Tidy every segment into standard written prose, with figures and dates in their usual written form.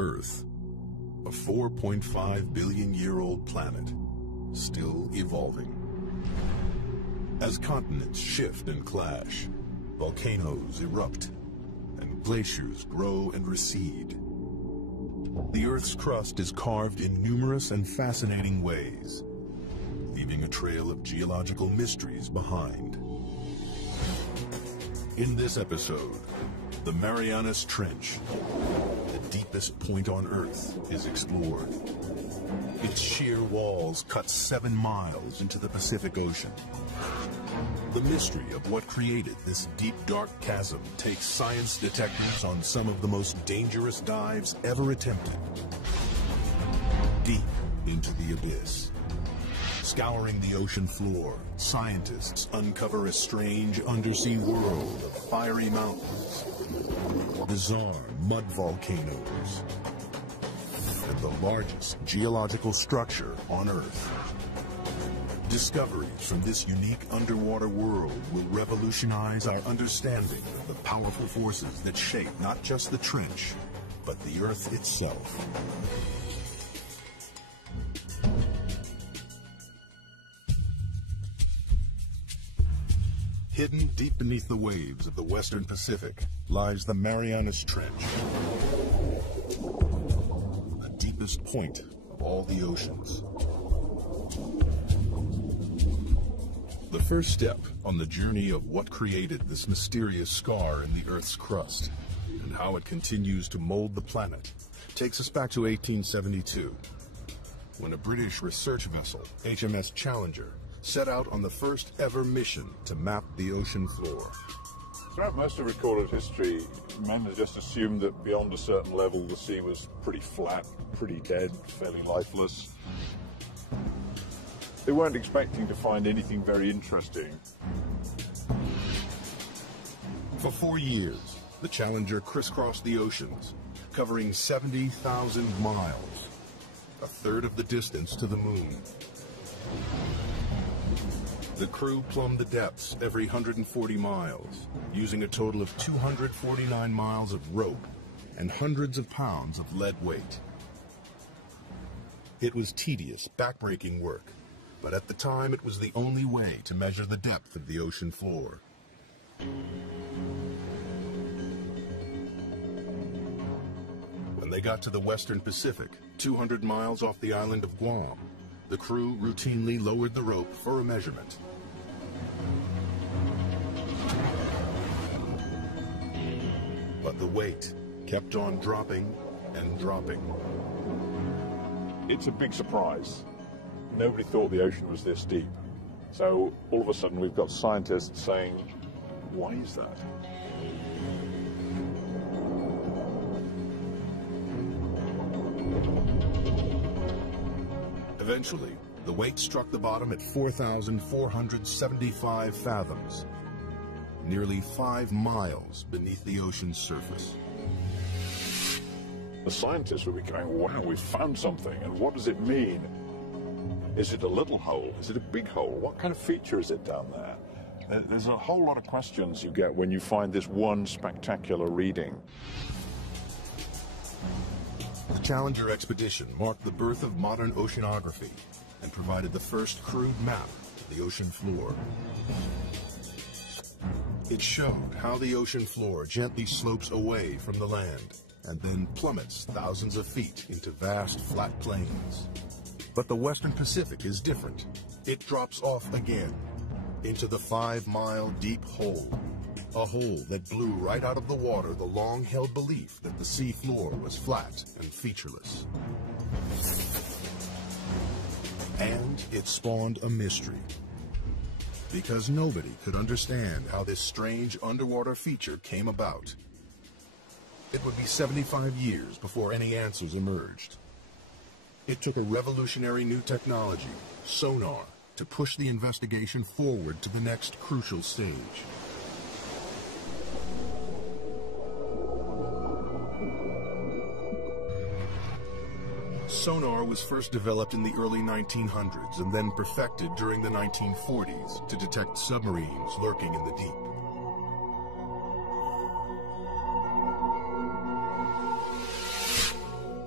Earth, a 4.5 billion-year-old planet, still evolving. As continents shift and clash, volcanoes erupt, and glaciers grow and recede. The Earth's crust is carved in numerous and fascinating ways, leaving a trail of geological mysteries behind. In this episode, the Marianas Trench, the deepest point on Earth, is explored. Its sheer walls cut 7 miles into the Pacific Ocean. The mystery of what created this deep, dark chasm takes science detectives on some of the most dangerous dives ever attempted. Deep into the abyss. Scouring the ocean floor, scientists uncover a strange undersea world of fiery mountains, bizarre mud volcanoes, and the largest geological structure on Earth. Discoveries from this unique underwater world will revolutionize our understanding of the powerful forces that shape not just the trench, but the Earth itself. Hidden deep beneath the waves of the Western Pacific lies the Marianas Trench, the deepest point of all the oceans. The first step on the journey of what created this mysterious scar in the Earth's crust and how it continues to mold the planet takes us back to 1872, when a British research vessel, HMS Challenger, set out on the first ever mission to map the ocean floor. Throughout most of recorded history, men have just assumed that beyond a certain level the sea was pretty flat, pretty dead, fairly lifeless. They weren't expecting to find anything very interesting. For 4 years, the Challenger crisscrossed the oceans, covering 70,000 miles, a third of the distance to the moon. The crew plumbed the depths every 140 miles, using a total of 249 miles of rope and hundreds of pounds of lead weight. It was tedious, backbreaking work, but at the time it was the only way to measure the depth of the ocean floor. When they got to the Western Pacific, 200 miles off the island of Guam, the crew routinely lowered the rope for a measurement. But the weight kept on dropping and dropping. It's a big surprise. Nobody thought the ocean was this deep. So all of a sudden we've got scientists saying, why is that? Eventually, the weight struck the bottom at 4,475 fathoms, nearly 5 miles beneath the ocean's surface. The scientists will be going, wow, we've found something, and what does it mean? Is it a little hole? Is it a big hole? What kind of feature is it down there? There's a whole lot of questions you get when you find this one spectacular reading. The Challenger expedition marked the birth of modern oceanography and provided the first crude map of the ocean floor. It showed how the ocean floor gently slopes away from the land and then plummets thousands of feet into vast flat plains. But the Western Pacific is different. It drops off again into the 5-mile deep hole, a hole that blew right out of the water the long-held belief that the sea floor was flat and featureless. And it spawned a mystery, because nobody could understand how this strange underwater feature came about. It would be 75 years before any answers emerged. It took a revolutionary new technology, sonar, to push the investigation forward to the next crucial stage. Sonar was first developed in the early 1900s and then perfected during the 1940s to detect submarines lurking in the deep.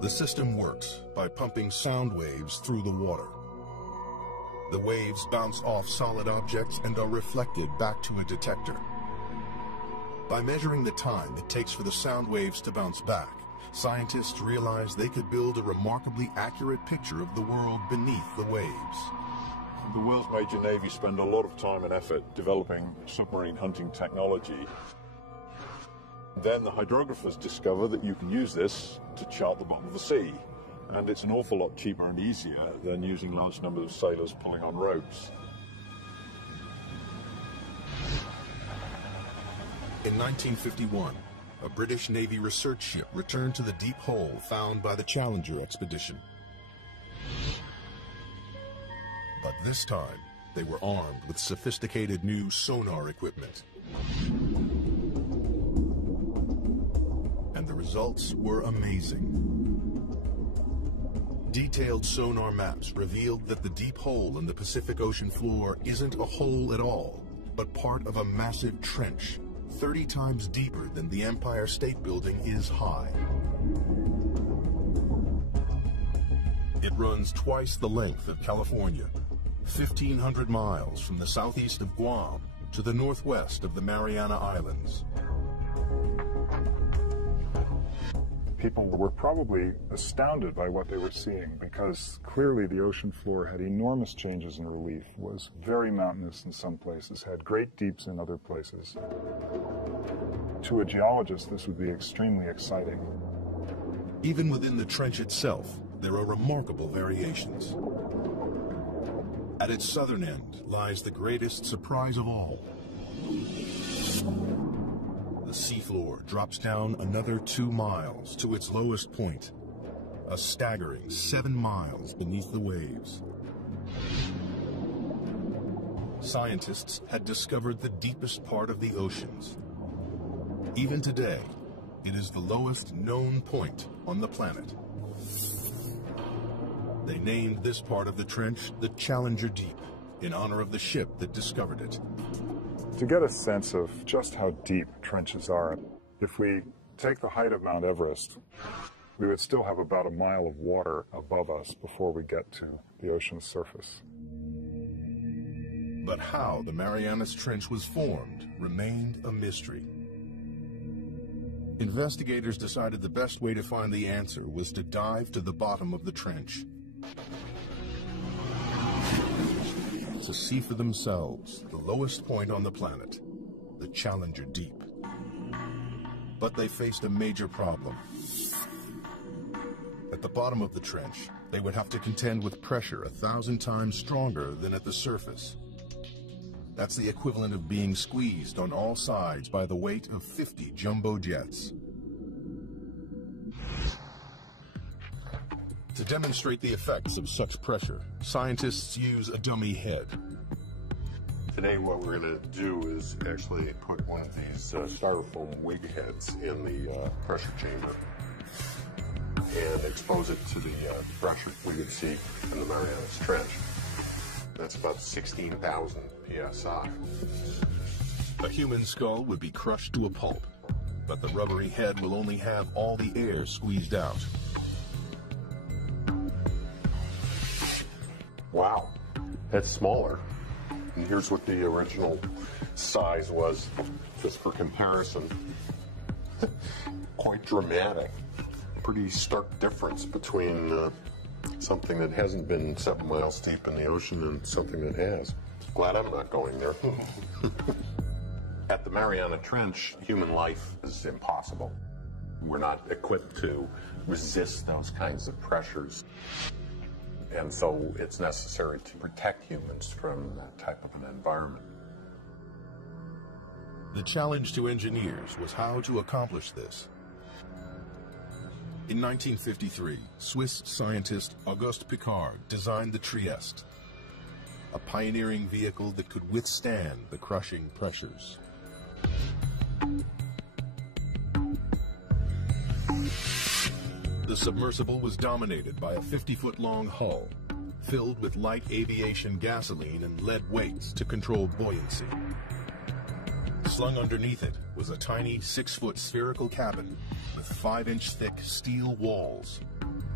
The system works by pumping sound waves through the water. The waves bounce off solid objects and are reflected back to a detector. By measuring the time it takes for the sound waves to bounce back, scientists realized they could build a remarkably accurate picture of the world beneath the waves. The world's major navies spend a lot of time and effort developing submarine hunting technology. Then the hydrographers discover that you can use this to chart the bottom of the sea. And it's an awful lot cheaper and easier than using large numbers of sailors pulling on ropes. In 1951, a British Navy research ship returned to the deep hole found by the Challenger expedition. But this time, they were armed with sophisticated new sonar equipment. And the results were amazing. Detailed sonar maps revealed that the deep hole in the Pacific Ocean floor isn't a hole at all, but part of a massive trench, 30 times deeper than the Empire State Building is high. It runs twice the length of California, 1,500 miles from the southeast of Guam to the northwest of the Mariana Islands. People were probably astounded by what they were seeing because clearly the ocean floor had enormous changes in relief, was very mountainous in some places, had great deeps in other places. To a geologist, this would be extremely exciting. Even within the trench itself, there are remarkable variations. At its southern end lies the greatest surprise of all. The seafloor drops down another 2 miles to its lowest point, a staggering 7 miles beneath the waves. Scientists had discovered the deepest part of the oceans. Even today, it is the lowest known point on the planet. They named this part of the trench the Challenger Deep, in honor of the ship that discovered it. To get a sense of just how deep trenches are, if we take the height of Mount Everest, we would still have about a mile of water above us before we get to the ocean's surface. But how the Marianas Trench was formed remained a mystery. Investigators decided the best way to find the answer was to dive to the bottom of the trench, to see for themselves the lowest point on the planet, the Challenger Deep. But they faced a major problem. At the bottom of the trench, they would have to contend with pressure 1,000 times stronger than at the surface. That's the equivalent of being squeezed on all sides by the weight of 50 jumbo jets. To demonstrate the effects of such pressure, scientists use a dummy head. Today what we're going to do is actually put one of these styrofoam wig heads in the pressure chamber and expose it to the pressure we would see in the Marianas Trench. That's about 16,000 psi. A human skull would be crushed to a pulp, but the rubbery head will only have all the air squeezed out. Wow, that's smaller. And here's what the original size was, just for comparison. Quite dramatic. Pretty stark difference between something that hasn't been 7 miles deep in the ocean and something that has. Glad I'm not going there. At the Mariana Trench, human life is impossible. We're not equipped to resist those kinds of pressures. And so it's necessary to protect humans from that type of an environment. The challenge to engineers was how to accomplish this. In 1953, Swiss scientist Auguste Piccard designed the Trieste, a pioneering vehicle that could withstand the crushing pressures. The submersible was dominated by a 50-foot-long hull, filled with light aviation gasoline and lead weights to control buoyancy. Slung underneath it was a tiny 6-foot spherical cabin with 5-inch thick steel walls,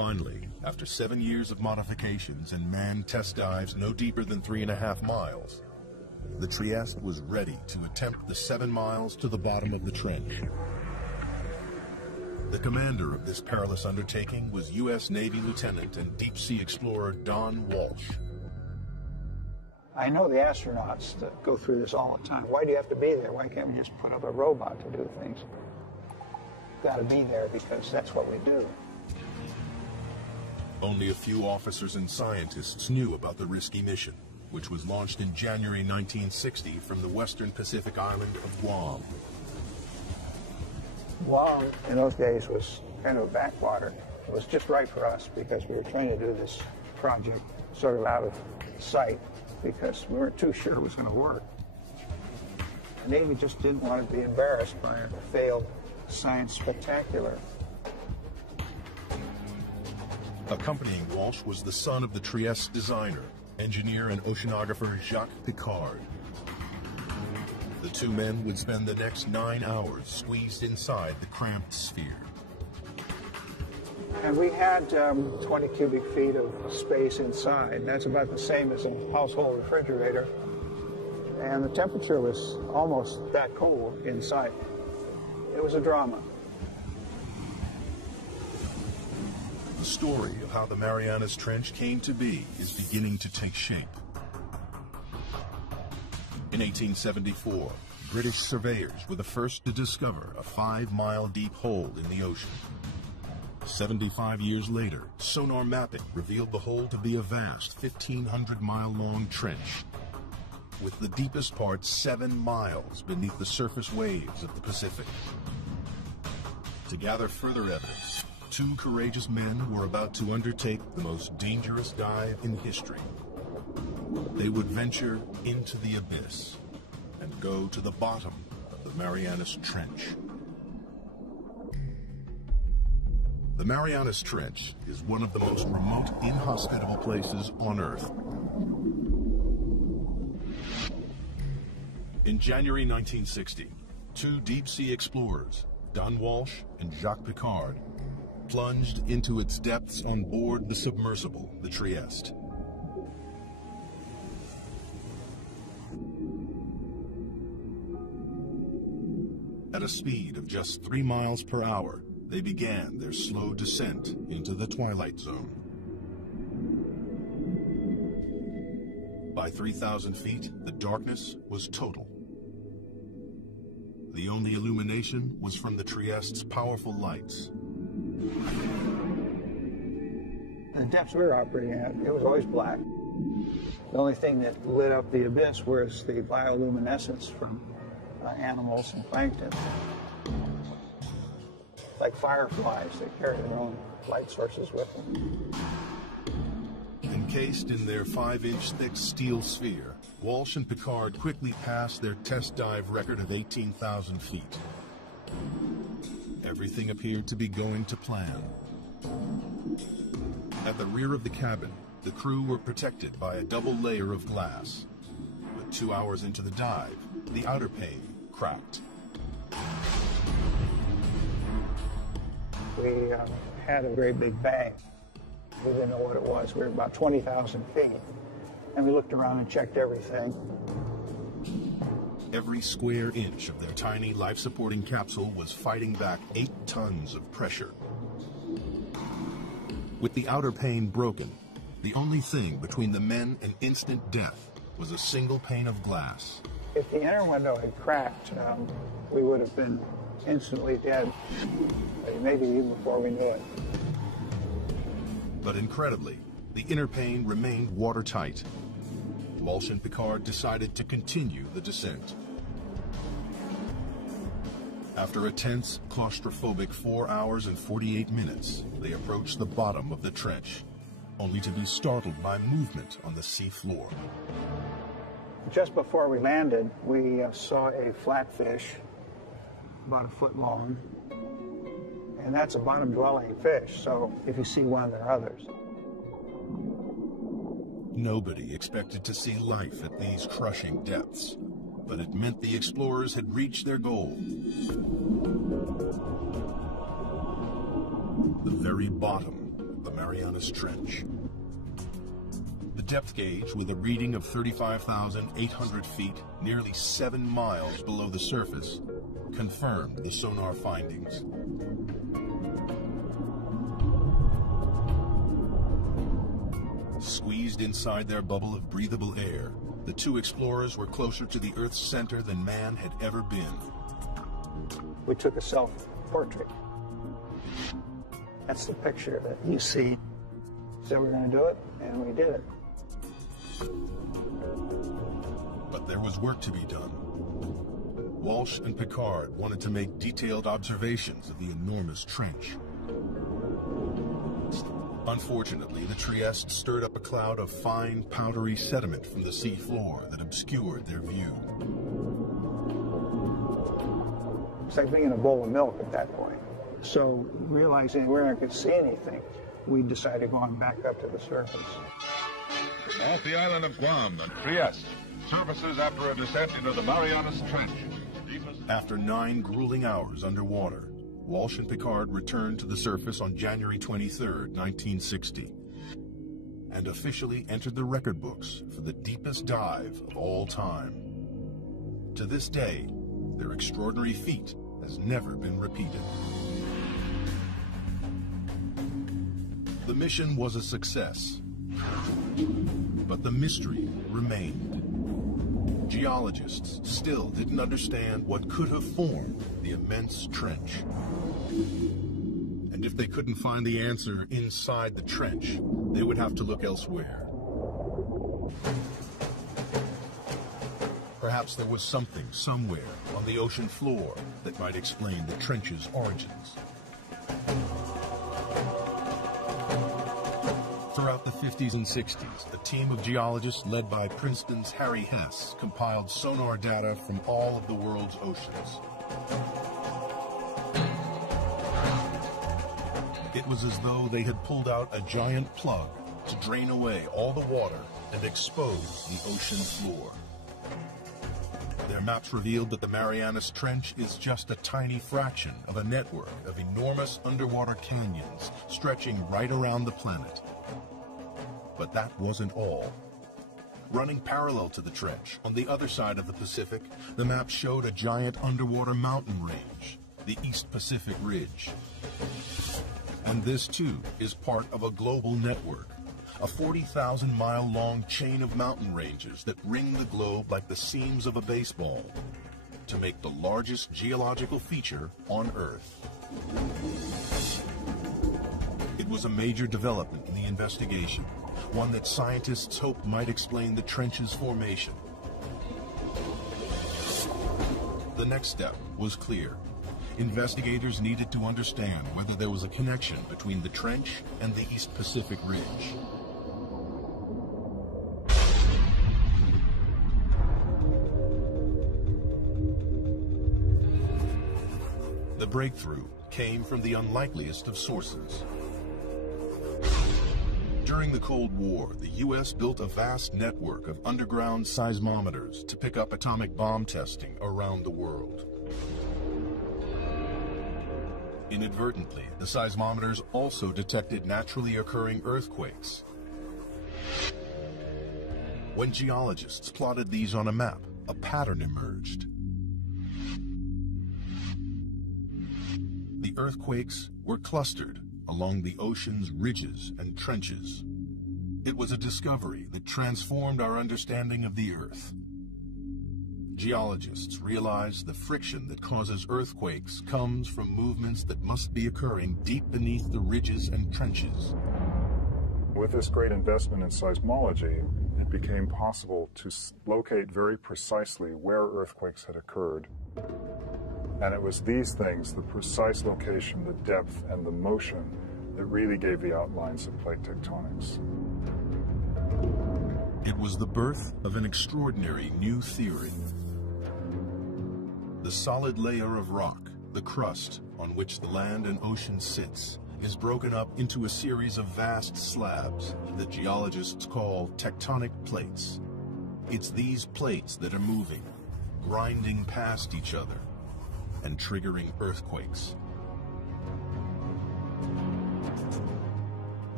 Finally, after 7 years of modifications and manned test dives no deeper than 3.5 miles, the Trieste was ready to attempt the 7 miles to the bottom of the trench. The commander of this perilous undertaking was U.S. Navy Lieutenant and deep-sea explorer Don Walsh. I know the astronauts that go through this all the time. Why do you have to be there? Why can't we just put up a robot to do things? Got to be there because that's what we do. Only a few officers and scientists knew about the risky mission, which was launched in January 1960 from the western Pacific island of Guam. Guam, in those days, was kind of a backwater. It was just right for us because we were trying to do this project sort of out of sight because we weren't too sure it was going to work. The Navy just didn't want to be embarrassed by a failed science spectacular. Accompanying Walsh was the son of the Trieste designer, engineer and oceanographer Jacques Piccard. The two men would spend the next 9 hours squeezed inside the cramped sphere. And we had 20 cubic feet of space inside. That's about the same as a household refrigerator. And the temperature was almost that cold inside. It was a drama. The story of how the Marianas Trench came to be is beginning to take shape. In 1874, British surveyors were the first to discover a 5-mile deep hole in the ocean. 75 years later, sonar mapping revealed the hole to be a vast 1,500-mile-long trench, with the deepest part 7 miles beneath the surface waves of the Pacific. To gather further evidence, 2 courageous men were about to undertake the most dangerous dive in history. They would venture into the abyss and go to the bottom of the Marianas Trench. The Marianas Trench is one of the most remote, inhospitable places on Earth. In January 1960, 2 deep-sea explorers, Don Walsh and Jacques Piccard, plunged into its depths on board the submersible, the Trieste. At a speed of just 3 miles per hour, they began their slow descent into the twilight zone. By 3,000 feet, the darkness was total. The only illumination was from the Trieste's powerful lights. The depths we were operating at, it was always black. The only thing that lit up the abyss was the bioluminescence from animals and plankton. Like fireflies, they carry their own light sources with them. Encased in their 5-inch thick steel sphere, Walsh and Piccard quickly passed their test dive record of 18,000 feet. Everything appeared to be going to plan. At the rear of the cabin, the crew were protected by a double layer of glass. But 2 hours into the dive, the outer pane cracked. We had a very big bang. We didn't know what it was. We were about 20,000 feet. And we looked around and checked everything. Every square inch of their tiny life-supporting capsule was fighting back 8 tons of pressure. With the outer pane broken, the only thing between the men and instant death was a single pane of glass. If the inner window had cracked, we would have been instantly dead, maybe even before we knew it. But incredibly, the inner pane remained watertight. Walsh and Piccard decided to continue the descent. After a tense, claustrophobic 4 hours and 48 minutes, they approached the bottom of the trench, only to be startled by movement on the sea floor. Just before we landed, we saw a flatfish about 1 foot long, and that's a bottom-dwelling fish, so if you see one, there are others. Nobody expected to see life at these crushing depths, but it meant the explorers had reached their goal. The very bottom the Marianas Trench. The depth gauge, with a reading of 35,800 feet, nearly 7 miles below the surface, confirmed the sonar findings. Squeezed inside their bubble of breathable air, the two explorers were closer to the Earth's center than man had ever been. We took a self-portrait. That's the picture that you see. So we're going to do it, and we did it. But there was work to be done. Walsh and Picard wanted to make detailed observations of the enormous trench. Unfortunately, the Trieste stirred up a cloud of fine, powdery sediment from the sea floor that obscured their view. It's like being in a bowl of milk at that point. So, realizing we weren't going to see anything, we decided going back up to the surface. Off the island of Guam and Trieste, surfaces after a descent into the Marianas Trench. After 9 grueling hours underwater, Walsh and Picard returned to the surface on January 23, 1960, and officially entered the record books for the deepest dive of all time. To this day, their extraordinary feat has never been repeated. The mission was a success, but the mystery remained. Geologists still didn't understand what could have formed the immense trench. And if they couldn't find the answer inside the trench, they would have to look elsewhere. Perhaps there was something somewhere on the ocean floor that might explain the trench's origins. Throughout the 50s and 60s, a team of geologists led by Princeton's Harry Hess compiled sonar data from all of the world's oceans. It was as though they had pulled out a giant plug to drain away all the water and expose the ocean floor. Their maps revealed that the Marianas Trench is just a tiny fraction of a network of enormous underwater canyons stretching right around the planet. But that wasn't all. Running parallel to the trench, on the other side of the Pacific, the map showed a giant underwater mountain range, the East Pacific Ridge. And this, too, is part of a global network, a 40,000-mile-long chain of mountain ranges that ring the globe like the seams of a baseball to make the largest geological feature on Earth. It was a major development in the investigation, one that scientists hoped might explain the trench's formation. The next step was clear. Investigators needed to understand whether there was a connection between the trench and the East Pacific Ridge. The breakthrough came from the unlikeliest of sources. During the Cold War, the U.S. built a vast network of underground seismometers to pick up atomic bomb testing around the world. Inadvertently, the seismometers also detected naturally occurring earthquakes. When geologists plotted these on a map, a pattern emerged. The earthquakes were clustered along the ocean's ridges and trenches. It was a discovery that transformed our understanding of the Earth. Geologists realized the friction that causes earthquakes comes from movements that must be occurring deep beneath the ridges and trenches. With this great investment in seismology, it became possible to locate very precisely where earthquakes had occurred. And it was these things, the precise location, the depth, and the motion, that really gave the outlines of plate tectonics. It was the birth of an extraordinary new theory. The solid layer of rock, the crust on which the land and ocean sits, is broken up into a series of vast slabs that geologists call tectonic plates. It's these plates that are moving, grinding past each other, and triggering earthquakes.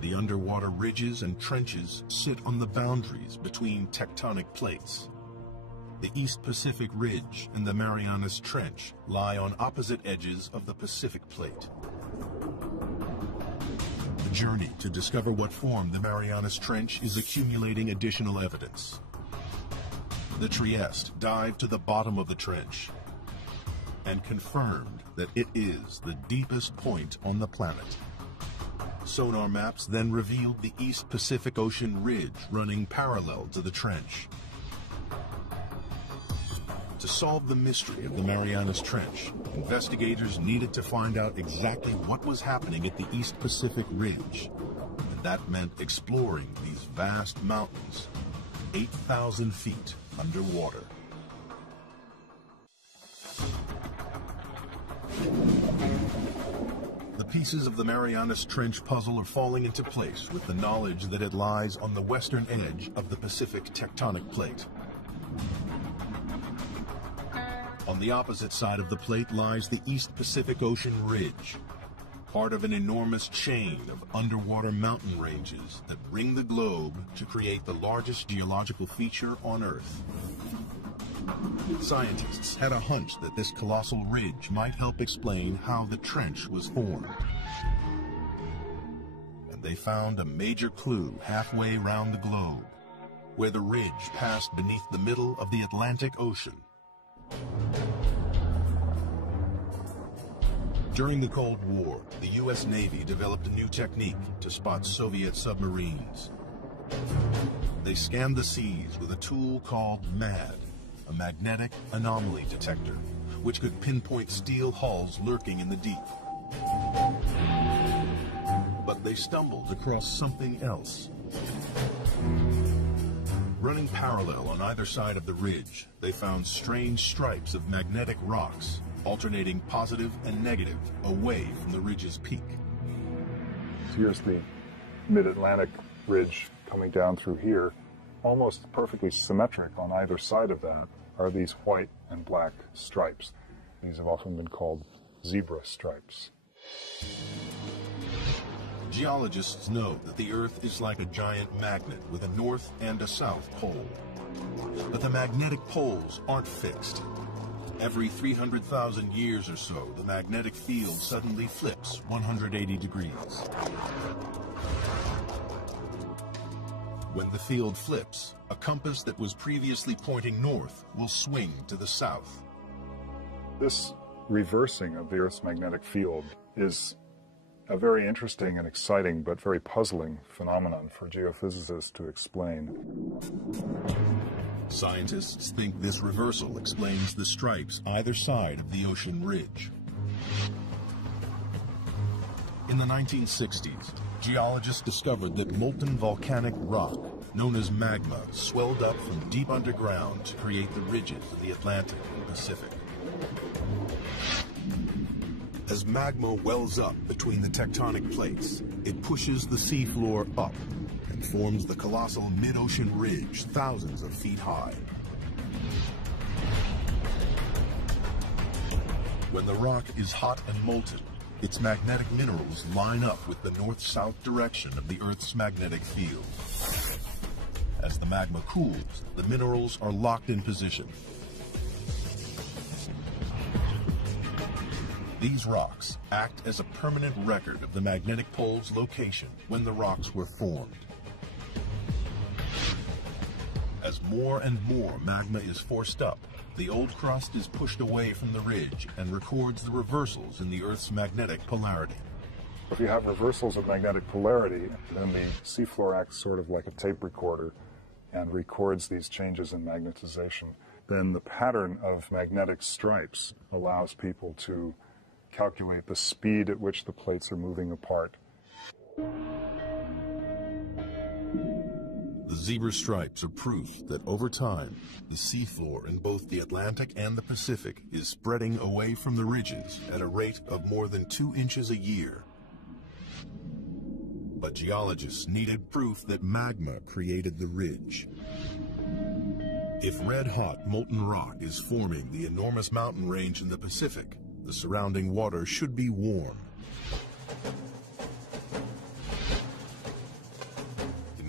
The underwater ridges and trenches sit on the boundaries between tectonic plates. The East Pacific Ridge and the Marianas Trench lie on opposite edges of the Pacific Plate. The journey to discover what formed the Marianas Trench is accumulating additional evidence. The Trieste dived to the bottom of the trench and confirmed that it is the deepest point on the planet. Sonar maps then revealed the East Pacific Ocean ridge running parallel to the trench. To solve the mystery of the Marianas Trench, investigators needed to find out exactly what was happening at the East Pacific Ridge, and that meant exploring these vast mountains, 8,000 feet underwater. The pieces of the Marianas Trench puzzle are falling into place with the knowledge that it lies on the western edge of the Pacific tectonic plate. On the opposite side of the plate lies the East Pacific Ocean Ridge, part of an enormous chain of underwater mountain ranges that ring the globe to create the largest geological feature on Earth. Scientists had a hunch that this colossal ridge might help explain how the trench was formed. And they found a major clue halfway around the globe, where the ridge passed beneath the middle of the Atlantic Ocean. During the Cold War, the U.S. Navy developed a new technique to spot Soviet submarines. They scanned the seas with a tool called MAD, a magnetic anomaly detector, which could pinpoint steel hulls lurking in the deep. But they stumbled across something else. Running parallel on either side of the ridge, they found strange stripes of magnetic rocks, alternating positive and negative away from the ridge's peak. Here's the mid-Atlantic ridge coming down through here. Almost perfectly symmetric on either side of that are these white and black stripes. These have often been called zebra stripes. Geologists know that the Earth is like a giant magnet with a north and a south pole. But the magnetic poles aren't fixed. Every 300,000 years or so, the magnetic field suddenly flips 180 degrees. When the field flips, a compass that was previously pointing north will swing to the south. This reversing of the Earth's magnetic field is a very interesting and exciting but very puzzling phenomenon for geophysicists to explain. Scientists think this reversal explains the stripes either side of the ocean ridge. In the 1960s, geologists discovered that molten volcanic rock, known as magma, swelled up from deep underground to create the ridges of the Atlantic and Pacific. As magma wells up between the tectonic plates, it pushes the seafloor up and forms the colossal mid-ocean ridge thousands of feet high. When the rock is hot and molten, its magnetic minerals line up with the north-south direction of the Earth's magnetic field. As the magma cools, the minerals are locked in position. These rocks act as a permanent record of the magnetic pole's location when the rocks were formed. As more and more magma is forced up, the old crust is pushed away from the ridge and records the reversals in the Earth's magnetic polarity. If you have reversals of magnetic polarity, then the seafloor acts sort of like a tape recorder and records these changes in magnetization. Then the pattern of magnetic stripes allows people to calculate the speed at which the plates are moving apart. The zebra stripes are proof that over time, the seafloor in both the Atlantic and the Pacific is spreading away from the ridges at a rate of more than 2 inches a year. But geologists needed proof that magma created the ridge. If red-hot molten rock is forming the enormous mountain range in the Pacific, the surrounding water should be warm.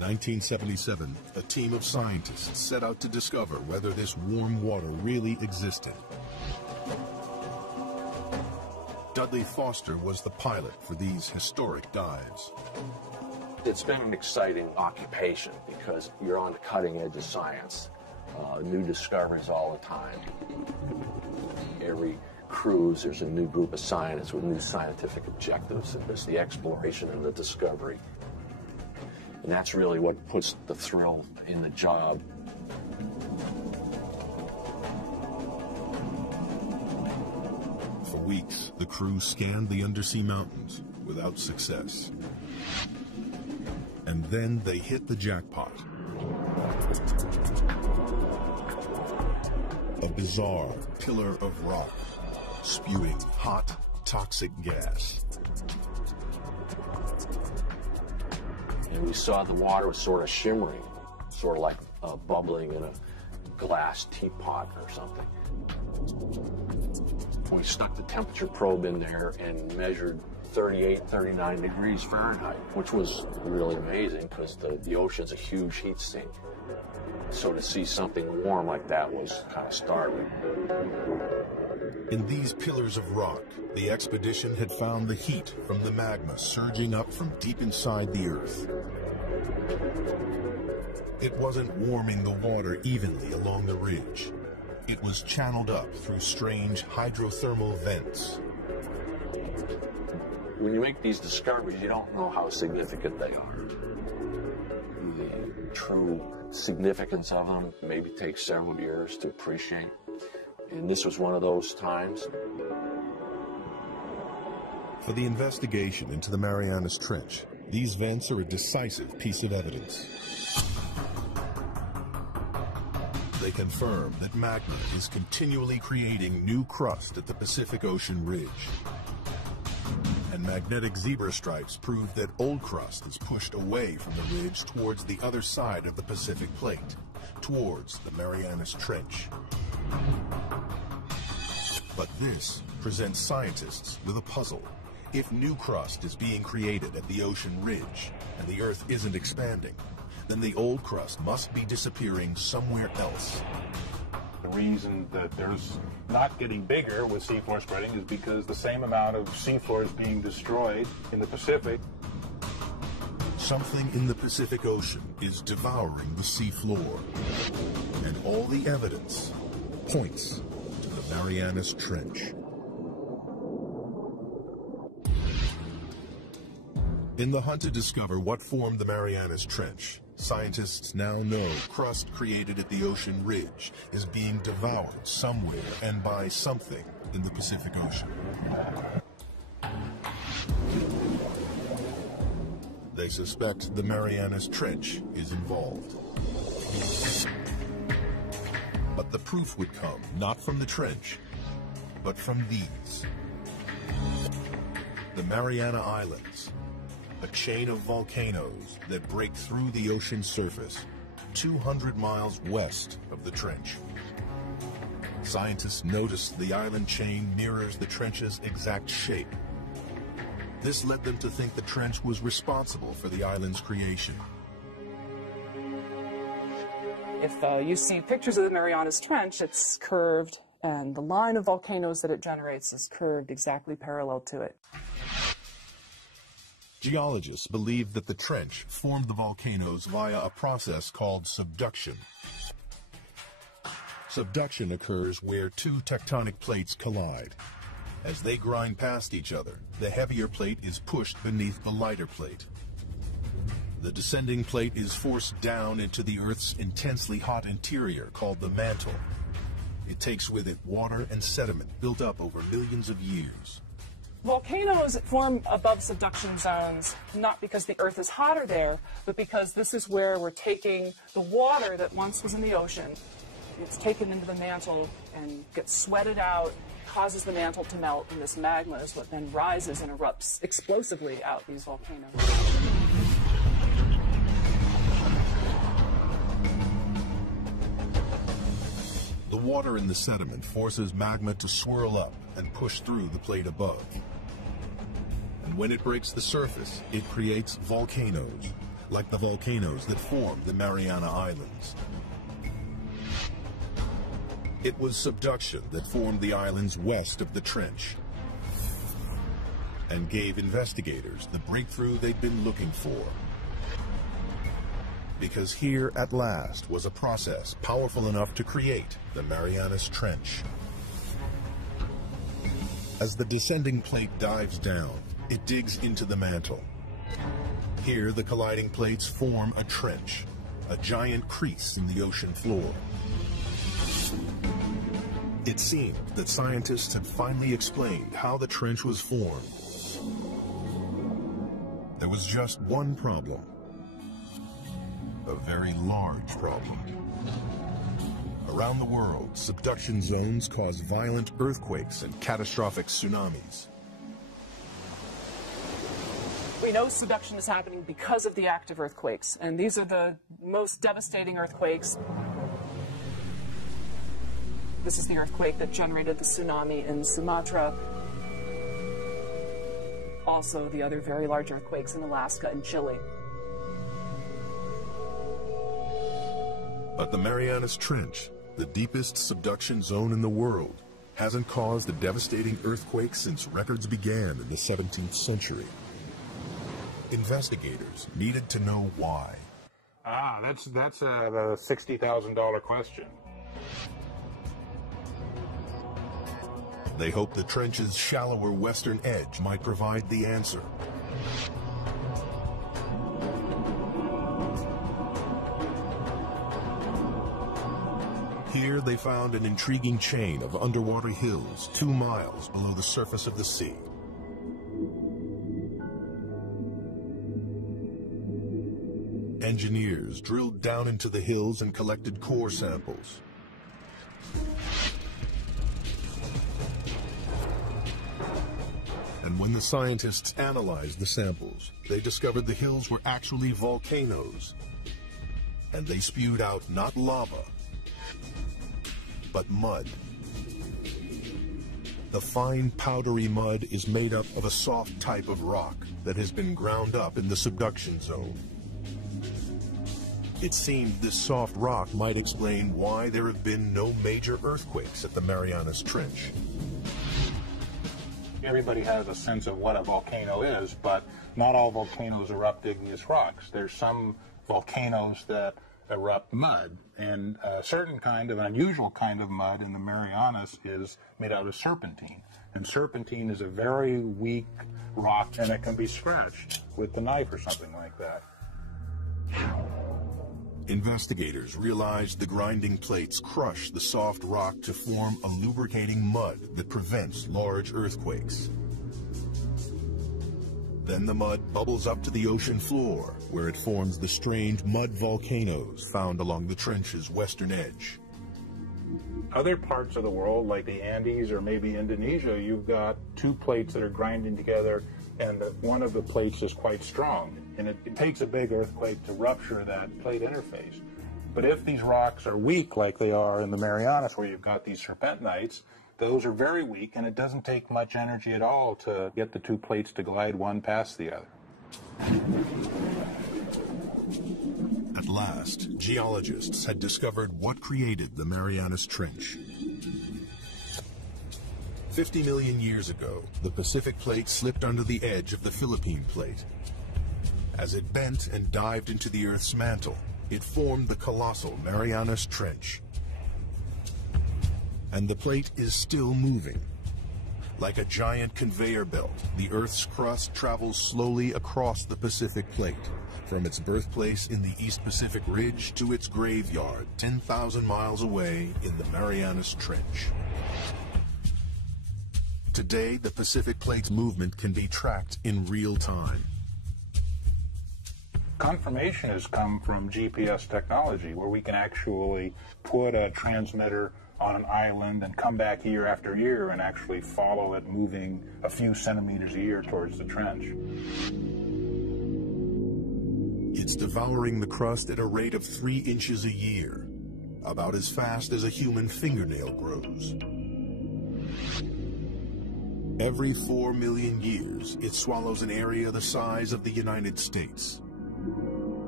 1977, a team of scientists set out to discover whether this warm water really existed. Dudley Foster was the pilot for these historic dives. It's been an exciting occupation because you're on the cutting edge of science. New discoveries all the time. Every cruise, there's a new group of scientists with new scientific objectives. There's the exploration and the discovery. And that's really what puts the thrill in the job. For weeks, the crew scanned the undersea mountains without success. And then they hit the jackpot. A bizarre pillar of rock, spewing hot, toxic gas. And we saw the water was sort of shimmering, sort of like bubbling in a glass teapot or something. We stuck the temperature probe in there and measured 38, 39 degrees Fahrenheit, which was really amazing because the ocean's a huge heat sink. So to see something warm like that was kind of startling. In these pillars of rock, the expedition had found the heat from the magma surging up from deep inside the Earth. It wasn't warming the water evenly along the ridge. It was channeled up through strange hydrothermal vents. When you make these discoveries, you don't know how significant they are. The true significance of them maybe takes several years to appreciate. And this was one of those times. For the investigation into the Marianas Trench, these vents are a decisive piece of evidence. They confirm that magma is continually creating new crust at the Pacific Ocean ridge. And magnetic zebra stripes prove that old crust is pushed away from the ridge towards the other side of the Pacific Plate, towards the Marianas Trench. But this presents scientists with a puzzle. If new crust is being created at the ocean ridge and the Earth isn't expanding, then the old crust must be disappearing somewhere else. The reason that there's not getting bigger with seafloor spreading is because the same amount of seafloor is being destroyed in the Pacific. Something in the Pacific Ocean is devouring the seafloor, and all the evidence points to the Marianas Trench. In the hunt to discover what formed the Marianas Trench, scientists now know crust created at the ocean ridge is being devoured somewhere and by something in the Pacific Ocean. They suspect the Marianas Trench is involved. But the proof would come not from the trench, but from these. The Mariana Islands, a chain of volcanoes that break through the ocean surface 200 miles west of the trench. Scientists noticed the island chain mirrors the trench's exact shape. This led them to think the trench was responsible for the island's creation. If you see pictures of the Marianas Trench, it's curved, and the line of volcanoes that it generates is curved exactly parallel to it. Geologists believe that the trench formed the volcanoes via a process called subduction. Subduction occurs where two tectonic plates collide. As they grind past each other, the heavier plate is pushed beneath the lighter plate. The descending plate is forced down into the Earth's intensely hot interior called the mantle. It takes with it water and sediment built up over millions of years. Volcanoes form above subduction zones, not because the Earth is hotter there, but because this is where we're taking the water that once was in the ocean. It's taken into the mantle and gets sweated out, causes the mantle to melt, and this magma is what then rises and erupts explosively out these volcanoes. The water in the sediment forces magma to swirl up and push through the plate above. And when it breaks the surface, it creates volcanoes, like the volcanoes that formed the Mariana Islands. It was subduction that formed the islands west of the trench and gave investigators the breakthrough they'd been looking for. Because here, at last, was a process powerful enough to create the Marianas Trench. As the descending plate dives down, it digs into the mantle. Here, the colliding plates form a trench, a giant crease in the ocean floor. It seemed that scientists had finally explained how the trench was formed. There was just one problem. A very large problem. Around the world, subduction zones cause violent earthquakes and catastrophic tsunamis. We know subduction is happening because of the active earthquakes, and these are the most devastating earthquakes. This is the earthquake that generated the tsunami in Sumatra. Also, the other very large earthquakes in Alaska and Chile. But the Marianas Trench, the deepest subduction zone in the world, hasn't caused a devastating earthquake since records began in the 17th century. Investigators needed to know why. That's a $60,000 question. They hoped the trench's shallower western edge might provide the answer. Here they found an intriguing chain of underwater hills 2 miles below the surface of the sea. Engineers drilled down into the hills and collected core samples. And when the scientists analyzed the samples, they discovered the hills were actually volcanoes. And they spewed out not lava, but mud. The fine powdery mud is made up of a soft type of rock that has been ground up in the subduction zone. It seemed this soft rock might explain why there have been no major earthquakes at the Marianas Trench. Everybody has a sense of what a volcano is, but not all volcanoes erupt igneous rocks. There's some volcanoes that erupt mud, and a certain kind of, an unusual kind of mud in the Marianas is made out of serpentine. And serpentine is a very weak rock, and it can be scratched with a knife or something like that. Investigators realized the grinding plates crush the soft rock to form a lubricating mud that prevents large earthquakes. Then the mud bubbles up to the ocean floor, where it forms the strange mud volcanoes found along the trench's western edge. Other parts of the world, like the Andes or maybe Indonesia, you've got 2 plates that are grinding together, and one of the plates is quite strong. And it takes a big earthquake to rupture that plate interface. But if these rocks are weak, like they are in the Marianas, where you've got these serpentinites, those are very weak, and it doesn't take much energy at all to get the 2 plates to glide one past the other. At last, geologists had discovered what created the Marianas Trench. 50 million years ago, the Pacific Plate slipped under the edge of the Philippine Plate. As it bent and dived into the Earth's mantle, it formed the colossal Marianas Trench. And the plate is still moving. Like a giant conveyor belt, the Earth's crust travels slowly across the Pacific Plate, from its birthplace in the East Pacific Ridge to its graveyard 10,000 miles away in the Marianas Trench. Today, the Pacific Plate's movement can be tracked in real time. Confirmation has come from GPS technology, where we can actually put a transmitter on an island and come back year after year and actually follow it moving a few centimeters a year towards the trench. It's devouring the crust at a rate of 3 inches a year, about as fast as a human fingernail grows. Every 4 million years, it swallows an area the size of the United States.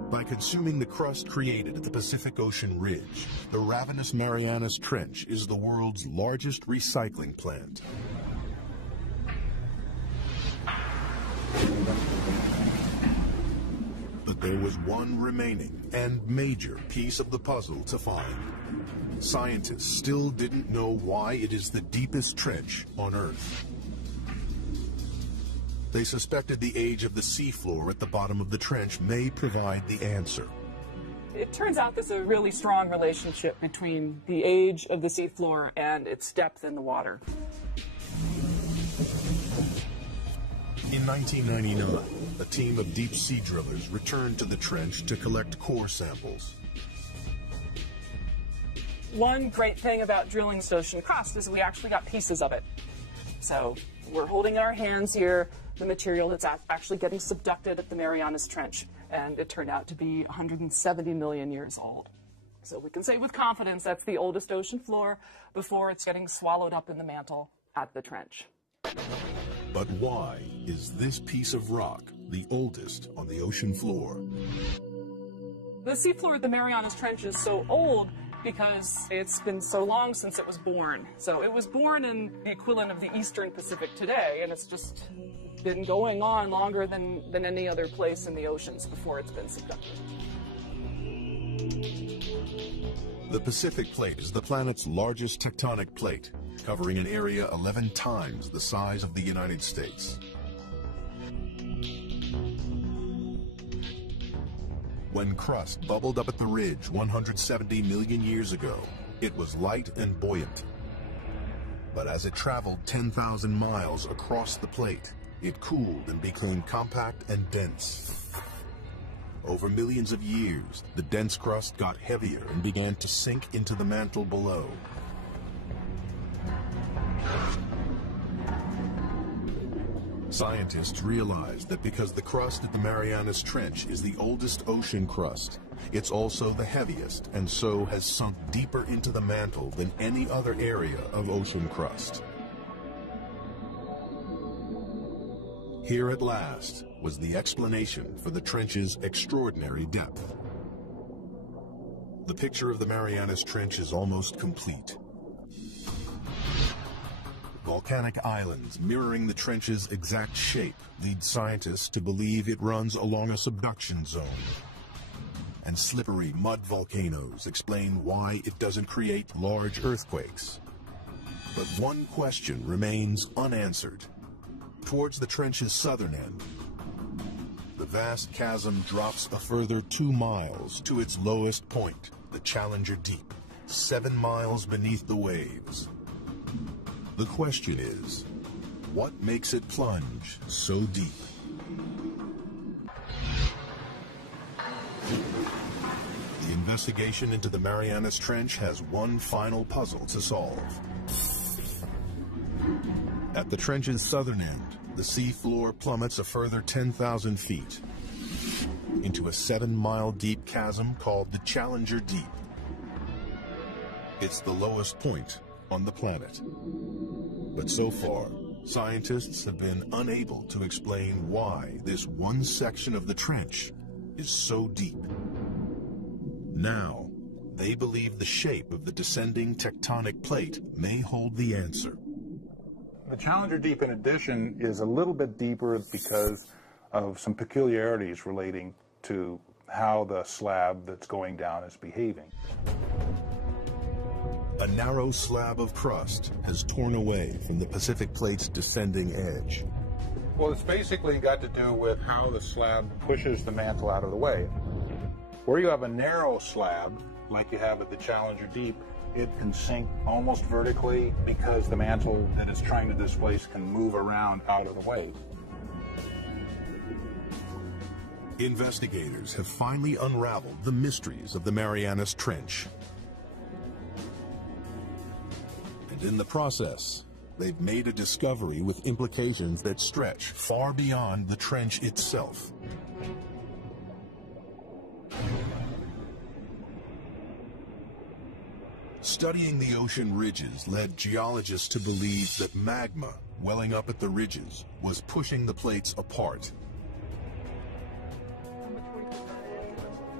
By consuming the crust created at the Pacific Ocean ridge, the ravenous Marianas Trench is the world's largest recycling plant. But there was one remaining and major piece of the puzzle to find. Scientists still didn't know why it is the deepest trench on Earth. They suspected the age of the seafloor at the bottom of the trench may provide the answer. It turns out there's a really strong relationship between the age of the seafloor and its depth in the water. In 1999, a team of deep-sea drillers returned to the trench to collect core samples. One great thing about drilling this ocean crust is we actually got pieces of it. So we're holding in our hands here the material that's actually getting subducted at the Marianas Trench, and it turned out to be 170 million years old. So we can say with confidence that's the oldest ocean floor before it's getting swallowed up in the mantle at the trench. But why is this piece of rock the oldest on the ocean floor? The seafloor of the Marianas Trench is so old because it's been so long since it was born. So it was born in the equivalent of the Eastern Pacific today, and it's just been going on longer than any other place in the oceans before it's been subducted. The Pacific Plate is the planet's largest tectonic plate, covering an area 11 times the size of the United States. When crust bubbled up at the ridge 170 million years ago, it was light and buoyant. But as it traveled 10,000 miles across the plate, it cooled and became compact and dense. Over millions of years, the dense crust got heavier and began to sink into the mantle below. Scientists realized that because the crust at the Marianas Trench is the oldest ocean crust, it's also the heaviest and so has sunk deeper into the mantle than any other area of ocean crust. Here at last was the explanation for the trench's extraordinary depth. The picture of the Marianas Trench is almost complete. Volcanic islands mirroring the trench's exact shape lead scientists to believe it runs along a subduction zone. And slippery mud volcanoes explain why it doesn't create large earthquakes. But one question remains unanswered. Towards the trench's southern end, the vast chasm drops a further 2 miles to its lowest point, the Challenger Deep, 7 miles beneath the waves. The question is, what makes it plunge so deep? The investigation into the Marianas Trench has one final puzzle to solve. At the trench's southern end, the seafloor plummets a further 10,000 feet into a 7-mile deep chasm called the Challenger Deep. It's the lowest point on the planet. But so far, scientists have been unable to explain why this one section of the trench is so deep. Now, they believe the shape of the descending tectonic plate may hold the answer. The Challenger Deep, in addition, is a little bit deeper because of some peculiarities relating to how the slab that's going down is behaving. A narrow slab of crust has torn away from the Pacific Plate's descending edge. Well, it's basically got to do with how the slab pushes the mantle out of the way. Where you have a narrow slab, like you have at the Challenger Deep, it can sink almost vertically because the mantle that it's trying to displace can move around out of the way. Investigators have finally unraveled the mysteries of the Marianas Trench. And in the process, they've made a discovery with implications that stretch far beyond the trench itself. Studying the ocean ridges led geologists to believe that magma welling up at the ridges was pushing the plates apart.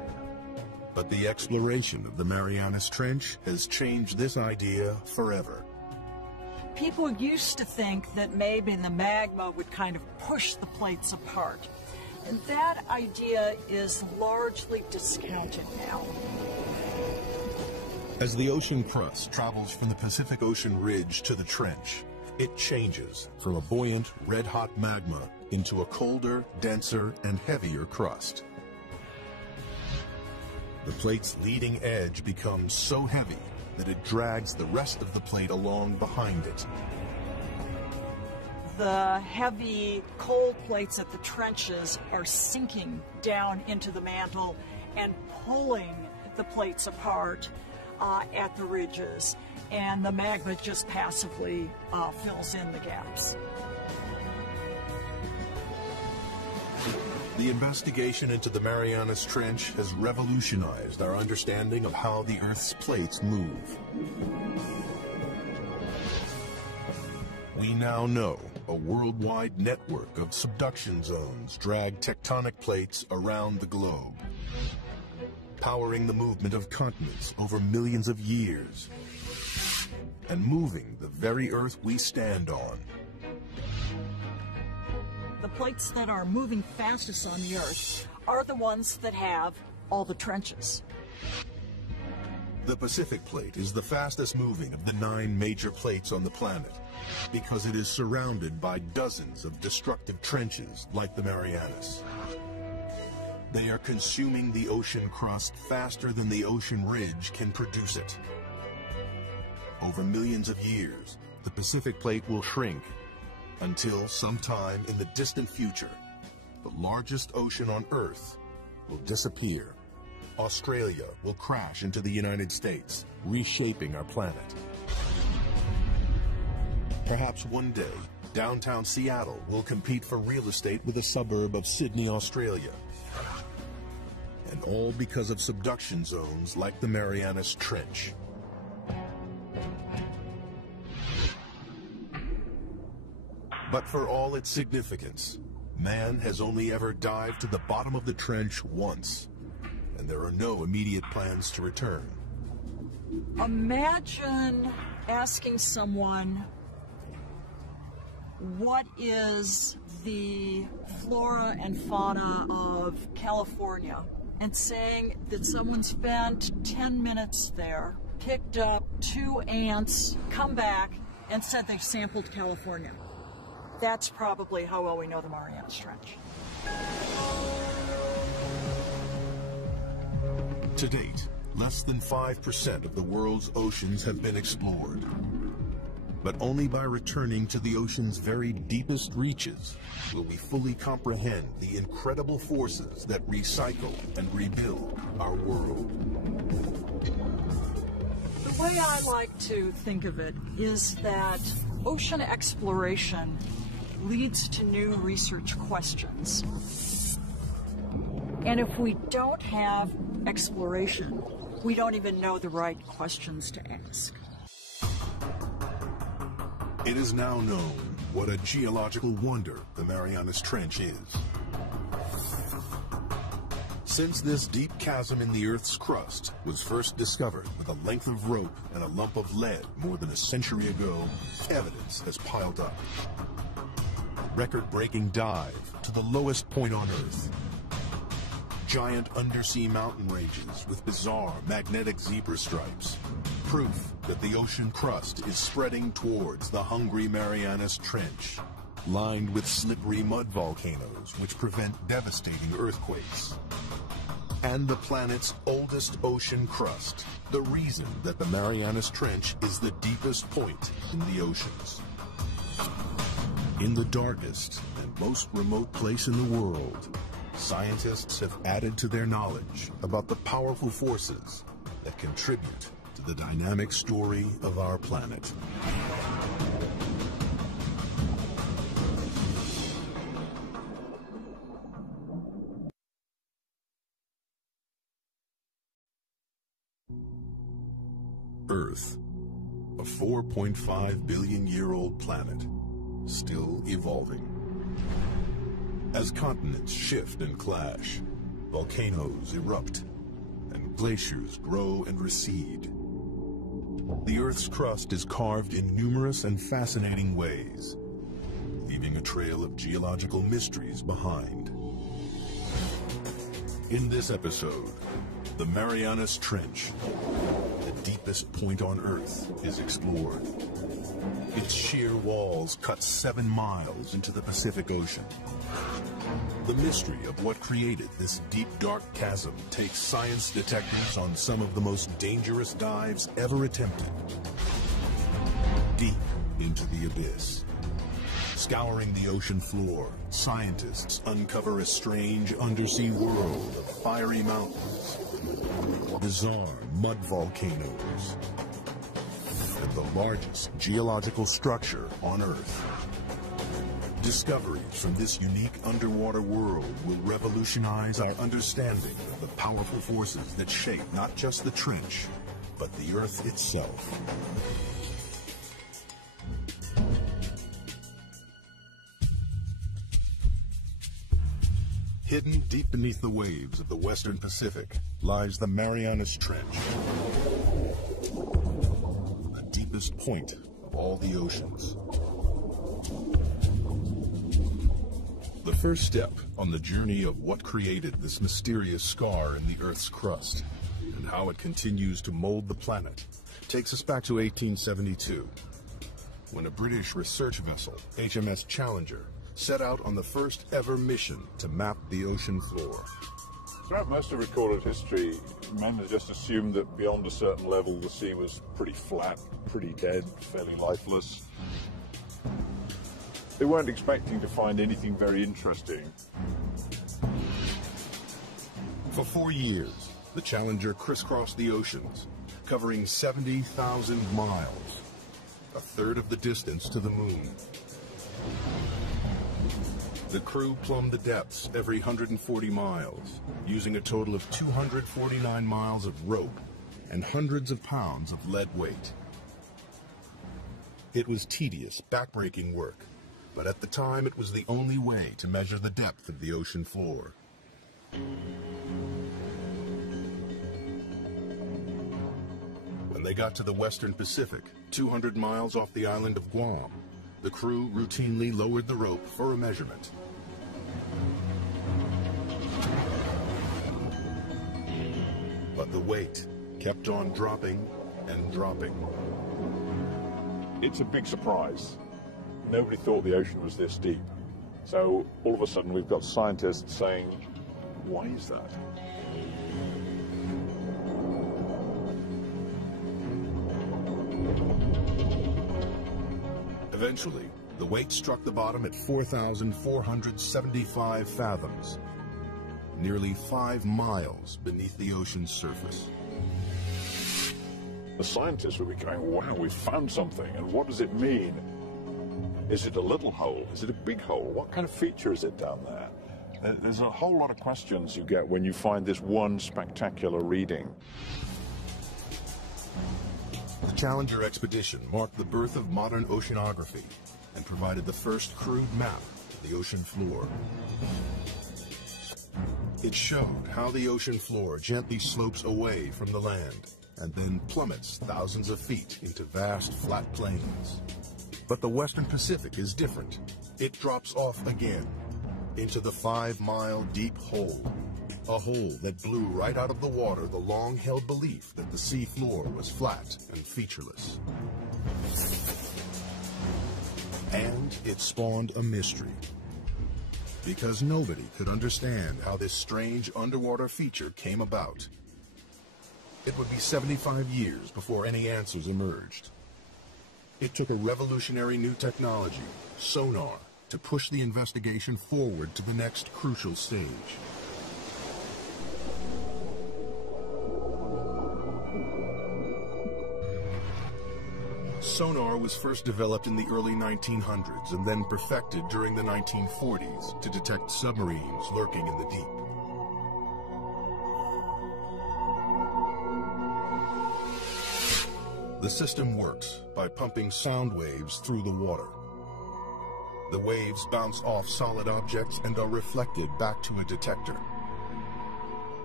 But the exploration of the Marianas Trench has changed this idea forever. People used to think that maybe the magma would kind of push the plates apart. And that idea is largely discounted now. As the ocean crust travels from the Pacific Ocean ridge to the trench, it changes from a buoyant, red-hot magma into a colder, denser, and heavier crust. The plate's leading edge becomes so heavy that it drags the rest of the plate along behind it. The heavy coal plates at the trenches are sinking down into the mantle and pulling the plates apart at the ridges, and the magma just passively fills in the gaps. The investigation into the Marianas Trench has revolutionized our understanding of how the Earth's plates move. We now know a worldwide network of subduction zones drag tectonic plates around the globe, powering the movement of continents over millions of years, and moving the very Earth we stand on. The plates that are moving fastest on the Earth are the ones that have all the trenches. The Pacific Plate is the fastest moving of the 9 major plates on the planet because it is surrounded by dozens of destructive trenches like the Marianas. They are consuming the ocean crust faster than the ocean ridge can produce it. Over millions of years, the Pacific Plate will shrink until sometime in the distant future, the largest ocean on Earth will disappear. Australia will crash into the United States, reshaping our planet. Perhaps one day, downtown Seattle will compete for real estate with a suburb of Sydney, Australia. And all because of subduction zones like the Marianas Trench. But for all its significance, man has only ever dived to the bottom of the trench once, and there are no immediate plans to return. Imagine asking someone, what is the flora and fauna of California? And saying that someone spent 10 minutes there, picked up 2 ants, come back, and said they sampled California. That's probably how well we know the Marianas Trench. To date, less than 5% of the world's oceans have been explored. But only by returning to the ocean's very deepest reaches will we fully comprehend the incredible forces that recycle and rebuild our world. The way I like to think of it is that ocean exploration leads to new research questions. And if we don't have exploration, we don't even know the right questions to ask. It is now known what a geological wonder the Marianas Trench is. Since this deep chasm in the Earth's crust was first discovered with a length of rope and a lump of lead more than a century ago, evidence has piled up. Record-breaking dive to the lowest point on Earth. Giant undersea mountain ranges with bizarre magnetic zebra stripes. Proof that the ocean crust is spreading towards the hungry Marianas Trench, lined with slippery mud volcanoes which prevent devastating earthquakes. And the planet's oldest ocean crust, the reason that the Marianas Trench is the deepest point in the oceans. In the darkest and most remote place in the world, scientists have added to their knowledge about the powerful forces that contribute to the dynamic story of our planet. Earth, a 4.5 billion-year-old planet, still evolving. As continents shift and clash, volcanoes erupt, and glaciers grow and recede. The Earth's crust is carved in numerous and fascinating ways, leaving a trail of geological mysteries behind. In this episode, the Marianas Trench, the deepest point on Earth, is explored. Its sheer walls cut 7 miles into the Pacific Ocean. The mystery of what created this deep, dark chasm takes science detectives on some of the most dangerous dives ever attempted. Deep into the abyss. Scouring the ocean floor, scientists uncover a strange undersea world of fiery mountains, bizarre mud volcanoes, and the largest geological structure on Earth. Discoveries from this unique underwater world will revolutionize our understanding of the powerful forces that shape not just the trench, but the Earth itself. Hidden deep beneath the waves of the Western Pacific lies the Marianas Trench, the deepest point of all the oceans. The first step on the journey of what created this mysterious scar in the Earth's crust and how it continues to mold the planet takes us back to 1872, when a British research vessel, HMS Challenger, set out on the first ever mission to map the ocean floor. Throughout most of recorded history, men have just assumed that beyond a certain level the sea was pretty flat, pretty dead, fairly lifeless. They weren't expecting to find anything very interesting. For 4 years, the Challenger crisscrossed the oceans, covering 70,000 miles, a third of the distance to the moon. The crew plumbed the depths every 140 miles, using a total of 249 miles of rope and hundreds of pounds of lead weight. It was tedious, backbreaking work, but at the time it was the only way to measure the depth of the ocean floor. When they got to the Western Pacific, 200 miles off the island of Guam, the crew routinely lowered the rope for a measurement. But the weight kept on dropping and dropping. It's a big surprise. Nobody thought the ocean was this deep. So all of a sudden we've got scientists saying, why is that? Eventually, the weight struck the bottom at 4,475 fathoms, nearly 5 miles beneath the ocean's surface. The scientists would be going, wow, we've found something, and what does it mean? Is it a little hole? Is it a big hole? What kind of feature is it down there? There's a whole lot of questions you get when you find this one spectacular reading. The Challenger expedition marked the birth of modern oceanography and provided the first crude map of the ocean floor. It showed how the ocean floor gently slopes away from the land and then plummets thousands of feet into vast flat plains. But the Western Pacific is different. It drops off again into the 5-mile deep hole, a hole that blew right out of the water the long-held belief that the sea floor was flat and featureless. And it spawned a mystery, because nobody could understand how this strange underwater feature came about. It would be 75 years before any answers emerged. It took a revolutionary new technology, sonar, to push the investigation forward to the next crucial stage. Sonar was first developed in the early 1900s and then perfected during the 1940s to detect submarines lurking in the deep. The system works by pumping sound waves through the water. The waves bounce off solid objects and are reflected back to a detector.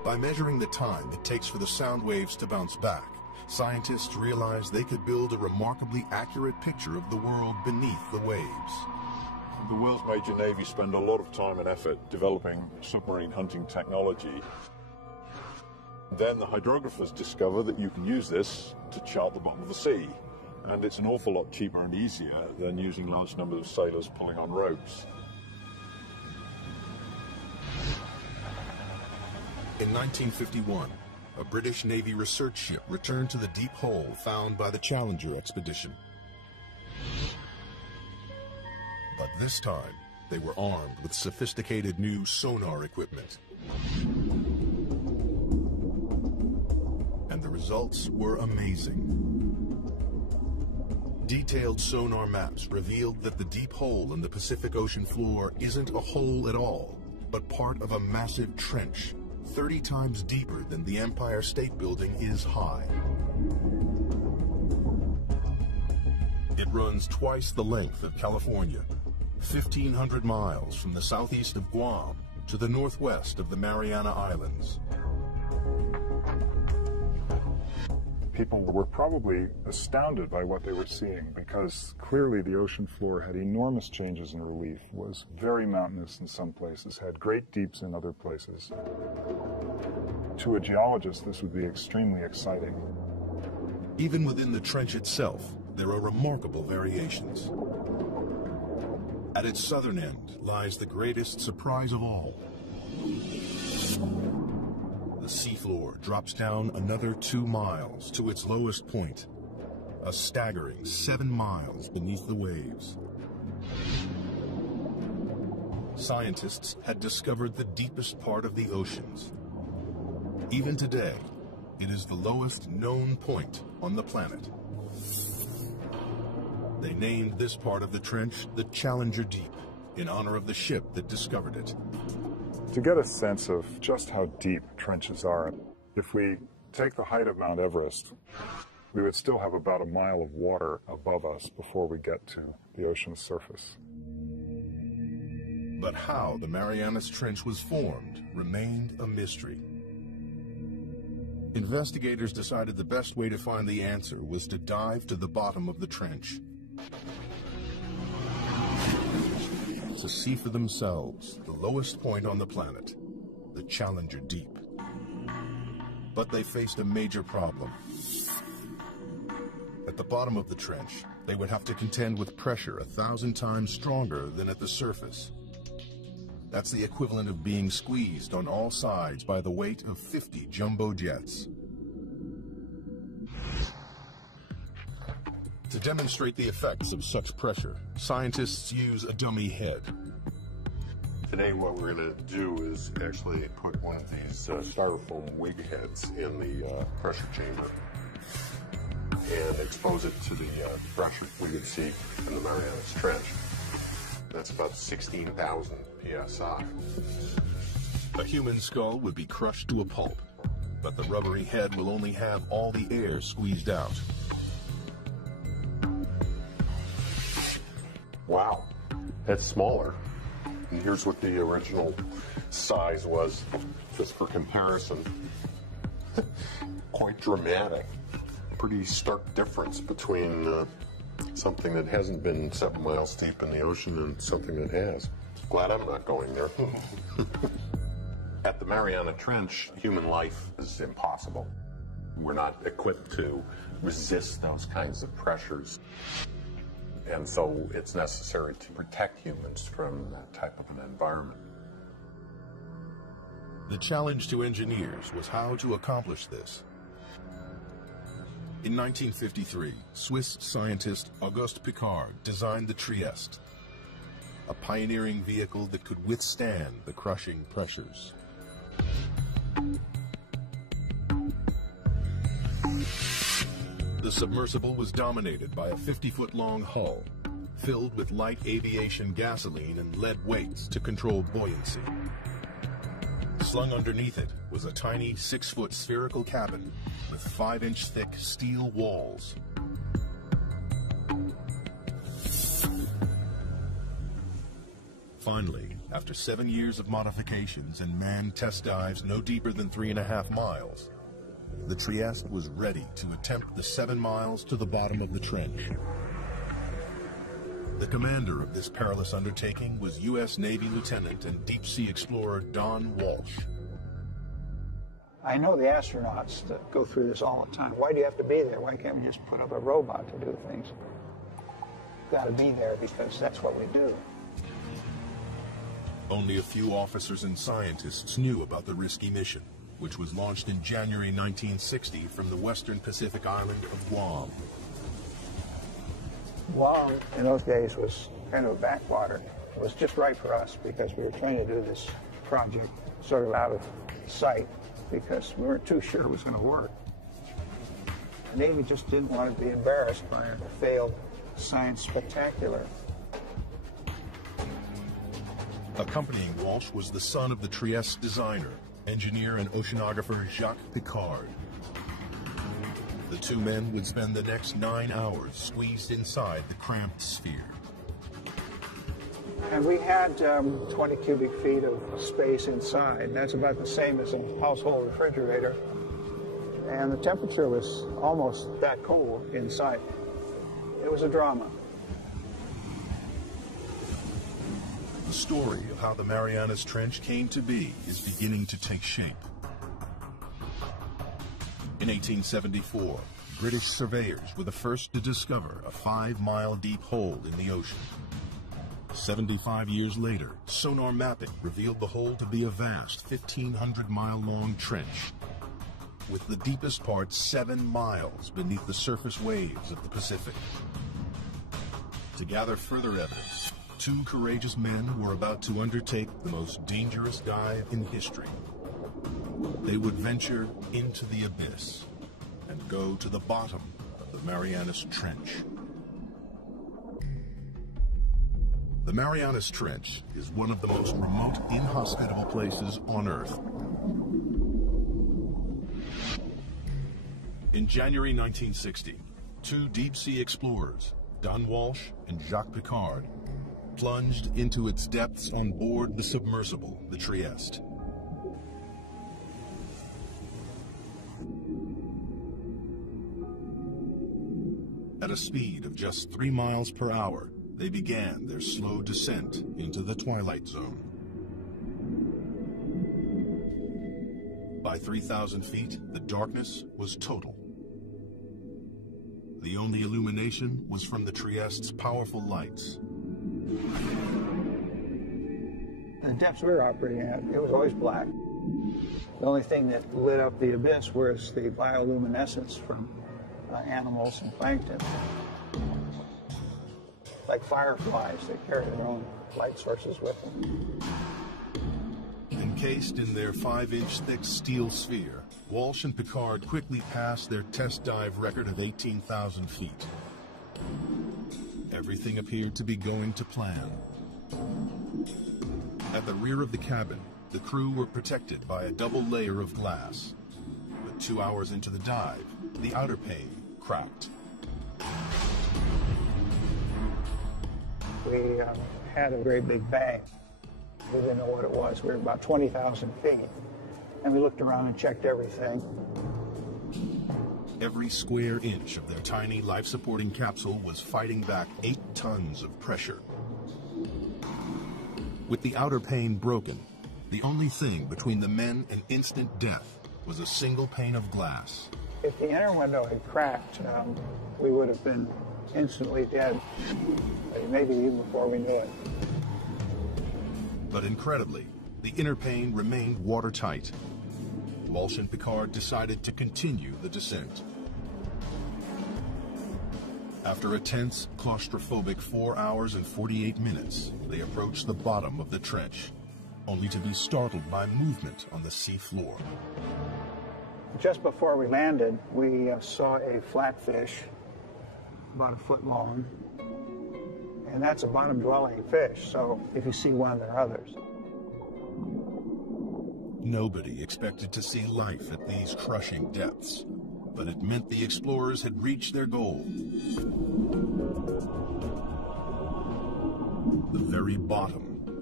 By measuring the time it takes for the sound waves to bounce back, scientists realized they could build a remarkably accurate picture of the world beneath the waves. The world's major navies spend a lot of time and effort developing submarine hunting technology. Then the hydrographers discover that you can use this to chart the bottom of the sea. And it's an awful lot cheaper and easier than using large numbers of sailors pulling on ropes. In 1951, a British Navy research ship returned to the deep hole found by the Challenger expedition. But this time, they were armed with sophisticated new sonar equipment. And the results were amazing. Detailed sonar maps revealed that the deep hole in the Pacific Ocean floor isn't a hole at all, but part of a massive trench, 30 times deeper than the Empire State Building is high. It runs twice the length of California, 1,500 miles from the southeast of Guam to the northwest of the Mariana Islands. People were probably astounded by what they were seeing because clearly the ocean floor had enormous changes in relief, was very mountainous in some places, had great deeps in other places. To a geologist, this would be extremely exciting. Even within the trench itself, there are remarkable variations. At its southern end lies the greatest surprise of all. The seafloor drops down another 2 miles to its lowest point, a staggering 7 miles beneath the waves. Scientists had discovered the deepest part of the oceans. Even today, it is the lowest known point on the planet. They named this part of the trench the Challenger Deep, in honor of the ship that discovered it. To get a sense of just how deep trenches are, if we take the height of Mount Everest, we would still have about a mile of water above us before we get to the ocean's surface. But how the Marianas Trench was formed remained a mystery. Investigators decided the best way to find the answer was to dive to the bottom of the trench, to see for themselves the lowest point on the planet, the Challenger Deep. But they faced a major problem. At the bottom of the trench, they would have to contend with pressure 1,000 times stronger than at the surface. That's the equivalent of being squeezed on all sides by the weight of 50 jumbo jets. To demonstrate the effects of such pressure, scientists use a dummy head. Today what we're going to do is actually put one of these styrofoam wig heads in the pressure chamber and expose it to the pressure we would see in the Marianas Trench. That's about 16,000 psi. A human skull would be crushed to a pulp, but the rubbery head will only have all the air squeezed out. Wow, that's smaller. And here's what the original size was, just for comparison. Quite dramatic. Pretty stark difference between something that hasn't been 7 miles deep in the ocean and something that has. Glad I'm not going there. At the Mariana Trench, human life is impossible. We're not equipped to resist those kinds of pressures. And so it's necessary to protect humans from that type of an environment. The challenge to engineers was how to accomplish this. In 1953, Swiss scientist Auguste Piccard designed the Trieste, a pioneering vehicle that could withstand the crushing pressures. The submersible was dominated by a 50-foot-long hull, filled with light aviation gasoline and lead weights to control buoyancy. Slung underneath it was a tiny 6-foot spherical cabin with 5-inch thick steel walls. Finally, after 7 years of modifications and manned test dives no deeper than 3.5 miles, the Trieste was ready to attempt the 7 miles to the bottom of the trench. The commander of this perilous undertaking was U.S. Navy Lieutenant and deep-sea explorer Don Walsh. I know the astronauts that go through this all the time. Why do you have to be there? Why can't we just put up a robot to do things? Got to be there because that's what we do. Only a few officers and scientists knew about the risky mission, which was launched in January 1960 from the western Pacific island of Guam. Guam in those days was kind of a backwater. It was just right for us because we were trying to do this project sort of out of sight because we weren't too sure it was going to work. The Navy just didn't want to be embarrassed by a failed science spectacular. Accompanying Walsh was the son of the Trieste designer, engineer and oceanographer Jacques Piccard. The two men would spend the next 9 hours squeezed inside the cramped sphere. And we had 20 cubic feet of space inside. And that's about the same as a household refrigerator. And the temperature was almost that cold inside. It was a drama. The story of how the Marianas Trench came to be is beginning to take shape. In 1874, British surveyors were the first to discover a 5-mile deep hole in the ocean. 75 years later, sonar mapping revealed the hole to be a vast 1,500-mile-long trench, with the deepest part 7 miles beneath the surface waves of the Pacific. To gather further evidence, 2 courageous men were about to undertake the most dangerous dive in history. They would venture into the abyss and go to the bottom of the Marianas Trench. The Marianas Trench is one of the most remote, inhospitable places on Earth. In January 1960, 2 deep-sea explorers, Don Walsh and Jacques Piccard, plunged into its depths on board the submersible, the Trieste. At a speed of just 3 miles per hour, they began their slow descent into the twilight zone. By 3,000 feet, the darkness was total. The only illumination was from the Trieste's powerful lights. The depths we were operating at, it was always black. The only thing that lit up the abyss was the bioluminescence from animals and plankton. Like fireflies, they carry their own light sources with them. Encased in their 5-inch thick steel sphere, Walsh and Piccard quickly passed their test dive record of 18,000 feet. Everything appeared to be going to plan. At the rear of the cabin, the crew were protected by a double layer of glass. But 2 hours into the dive, the outer pane cracked. We had a very big bang. We didn't know what it was. We were about 20,000 feet. And we looked around and checked everything. Every square inch of their tiny life-supporting capsule was fighting back 8 tons of pressure. With the outer pane broken, the only thing between the men and instant death was a single pane of glass. If the inner window had cracked, we would have been instantly dead, maybe even before we knew it. But incredibly, the inner pane remained watertight. Walsh and Piccard decided to continue the descent. After a tense, claustrophobic 4 hours and 48 minutes, they approached the bottom of the trench, only to be startled by movement on the sea floor. Just before we landed, we saw a flatfish, about 1 foot long, and that's a bottom-dwelling fish, so if you see one, there are others. Nobody expected to see life at these crushing depths, but it meant the explorers had reached their goal. The very bottom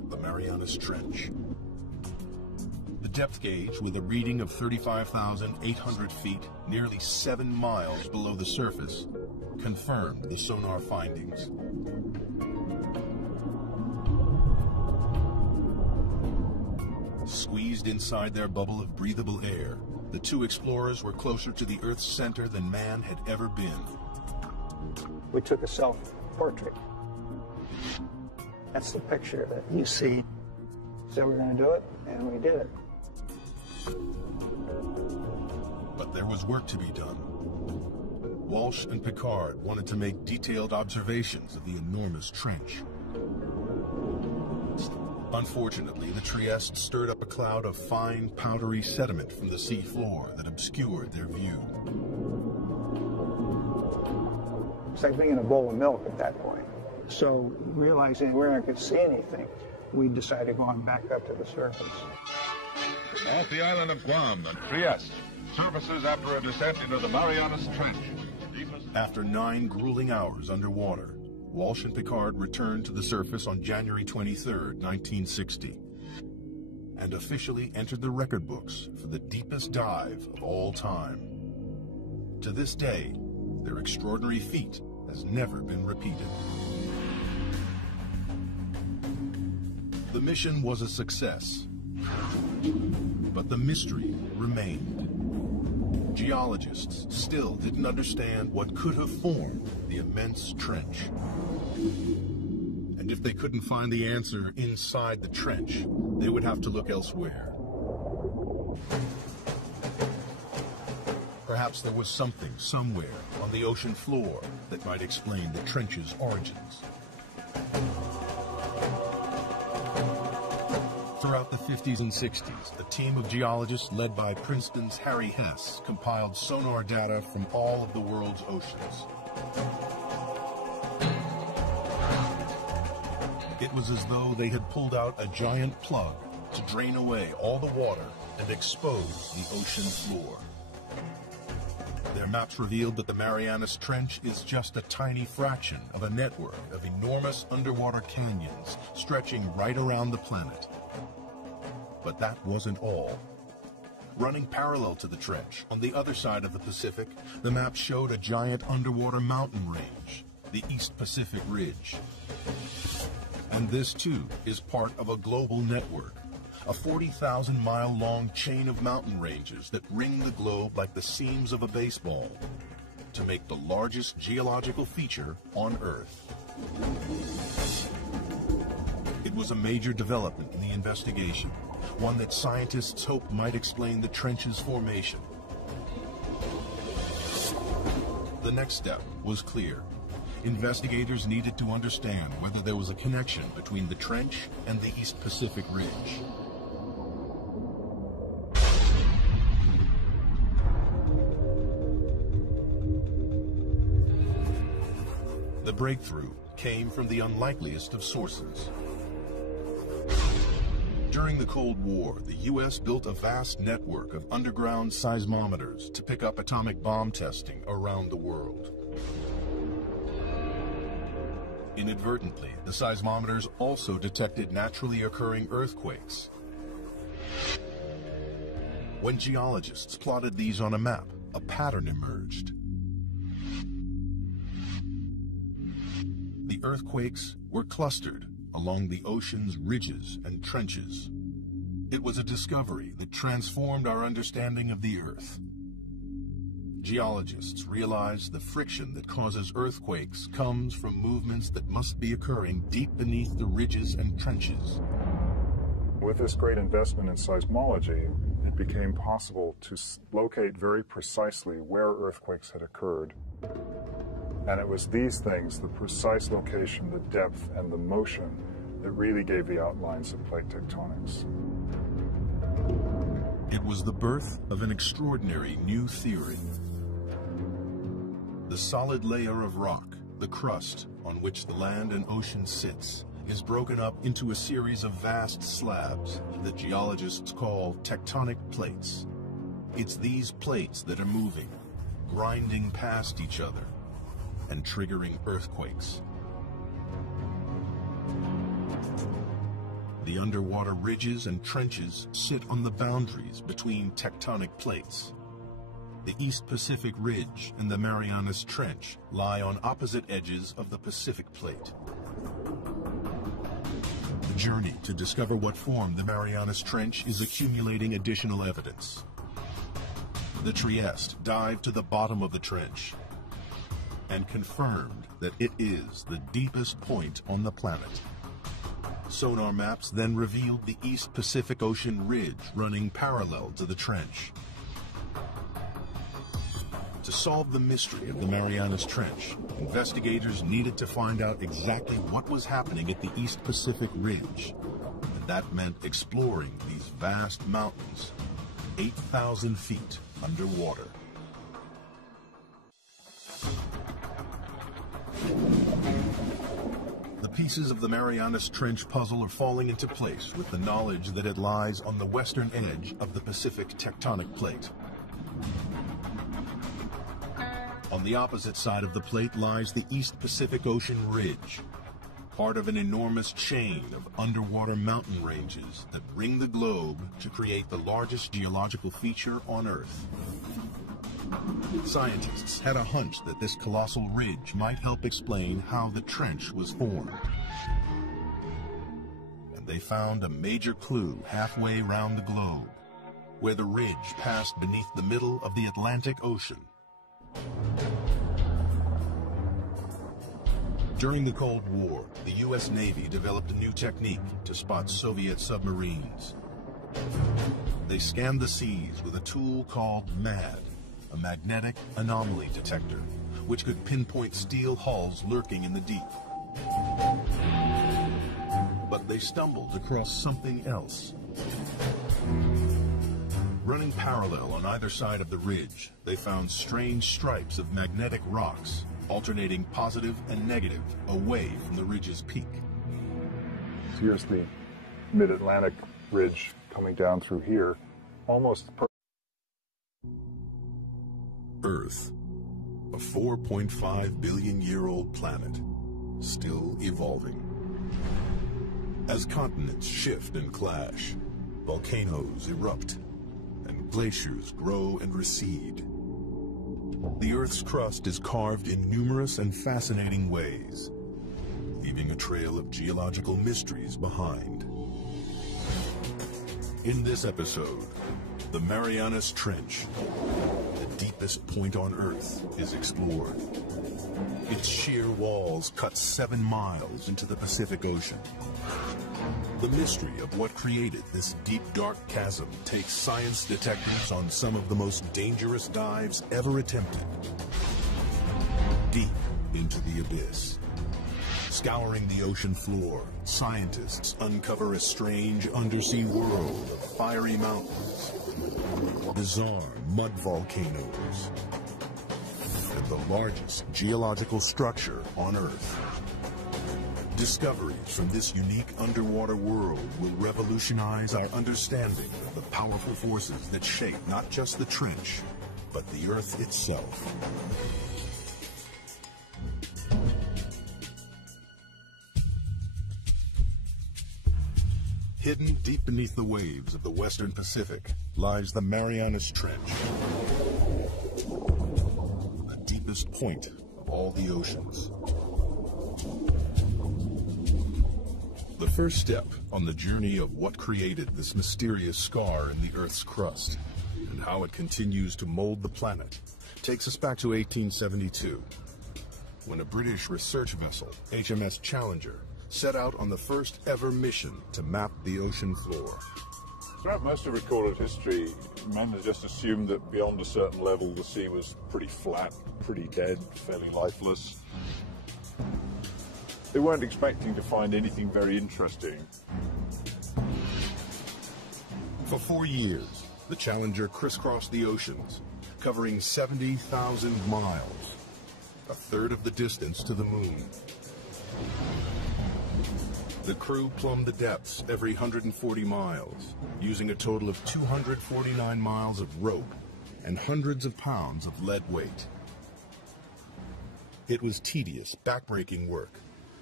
the Marianas Trench. The depth gauge, with a reading of 35,800 feet, nearly 7 miles below the surface, confirmed the sonar findings. Squeezed inside their bubble of breathable air, the two explorers were closer to the Earth's center than man had ever been. We took a self-portrait. That's the picture that you see. So we're going to do it, and we did it. But there was work to be done. Walsh and Picard wanted to make detailed observations of the enormous trench. Unfortunately, the Trieste stirred up a cloud of fine, powdery sediment from the sea floor that obscured their view. It's like being in a bowl of milk at that point. So, realizing we weren't going to see anything, we decided going back up to the surface. Off the island of Guam and Trieste, surfaces after a descent into the Marianas Trench. After 9 grueling hours underwater, Walsh and Picard returned to the surface on January 23, 1960, and officially entered the record books for the deepest dive of all time. To this day, their extraordinary feat has never been repeated. The mission was a success, but the mystery remained. Geologists still didn't understand what could have formed the immense trench. And if they couldn't find the answer inside the trench, they would have to look elsewhere. Perhaps there was something somewhere on the ocean floor that might explain the trench's origins. Throughout the 50s and 60s, a team of geologists led by Princeton's Harry Hess compiled sonar data from all of the world's oceans. It was as though they had pulled out a giant plug to drain away all the water and expose the ocean floor. Their maps revealed that the Marianas Trench is just a tiny fraction of a network of enormous underwater canyons stretching right around the planet. But that wasn't all. Running parallel to the trench, on the other side of the Pacific, the map showed a giant underwater mountain range, the East Pacific Ridge. And this, too, is part of a global network, a 40,000-mile-long chain of mountain ranges that ring the globe like the seams of a baseball to make the largest geological feature on Earth. It was a major development in the investigation, one that scientists hoped might explain the trench's formation. The next step was clear. Investigators needed to understand whether there was a connection between the trench and the East Pacific Ridge. The breakthrough came from the unlikeliest of sources. During the Cold War, the U.S. built a vast network of underground seismometers to pick up atomic bomb testing around the world. Inadvertently, the seismometers also detected naturally occurring earthquakes. When geologists plotted these on a map, a pattern emerged. The earthquakes were clustered along the ocean's ridges and trenches. It was a discovery that transformed our understanding of the Earth. Geologists realized the friction that causes earthquakes comes from movements that must be occurring deep beneath the ridges and trenches. With this great investment in seismology, it became possible to locate very precisely where earthquakes had occurred. And it was these things, the precise location, the depth, and the motion, that really gave the outlines of plate tectonics. It was the birth of an extraordinary new theory. The solid layer of rock, the crust on which the land and ocean sits, is broken up into a series of vast slabs that geologists call tectonic plates. It's these plates that are moving, grinding past each other, and triggering earthquakes. the underwater ridges and trenches sit on the boundaries between tectonic plates. The East Pacific Ridge and the Marianas Trench lie on opposite edges of the Pacific Plate. The journey to discover what formed the Marianas Trench is accumulating additional evidence. The Trieste dived to the bottom of the trench and confirmed that it is the deepest point on the planet. Sonar maps then revealed the East Pacific Ocean ridge running parallel to the trench. To solve the mystery of the Marianas Trench, investigators needed to find out exactly what was happening at the East Pacific Ridge, and that meant exploring these vast mountains, 8,000 feet underwater. The pieces of the Marianas Trench puzzle are falling into place with the knowledge that it lies on the western edge of the Pacific tectonic plate. On the opposite side of the plate lies the East Pacific Ocean Ridge, part of an enormous chain of underwater mountain ranges that ring the globe to create the largest geological feature on Earth. Scientists had a hunch that this colossal ridge might help explain how the trench was formed. And they found a major clue halfway around the globe, where the ridge passed beneath the middle of the Atlantic Ocean. During the Cold War, the U.S. Navy developed a new technique to spot Soviet submarines. They scanned the seas with a tool called MAD, a magnetic anomaly detector, which could pinpoint steel hulls lurking in the deep. But they stumbled across something else. Running parallel on either side of the ridge, they found strange stripes of magnetic rocks, alternating positive and negative away from the ridge's peak. Here's the mid-Atlantic ridge coming down through here, almost Earth, a 4.5 billion-year-old planet, still evolving. As continents shift and clash, volcanoes erupt, and glaciers grow and recede. The Earth's crust is carved in numerous and fascinating ways, leaving a trail of geological mysteries behind. In this episode, the Marianas Trench, the deepest point on Earth, is explored. Its sheer walls cut 7 miles into the Pacific Ocean. The mystery of what created this deep, dark chasm takes science detectives on some of the most dangerous dives ever attempted. Deep into the abyss. Scouring the ocean floor, scientists uncover a strange undersea world of fiery mountains, bizarre mud volcanoes, and the largest geological structure on Earth. Discoveries from this unique underwater world will revolutionize our understanding of the powerful forces that shape not just the trench, but the Earth itself. Hidden deep beneath the waves of the Western Pacific lies the Marianas Trench, the deepest point of all the oceans. The first step on the journey of what created this mysterious scar in the Earth's crust and how it continues to mold the planet takes us back to 1872, when a British research vessel, HMS Challenger, set out on the first ever mission to map the ocean floor. Throughout most of recorded history, men have just assumed that beyond a certain level the sea was pretty flat, pretty dead, fairly lifeless. They weren't expecting to find anything very interesting. For 4 years, the Challenger crisscrossed the oceans, covering 70,000 miles, a third of the distance to the moon. The crew plumbed the depths every 140 miles, using a total of 249 miles of rope and hundreds of pounds of lead weight. It was tedious, backbreaking work,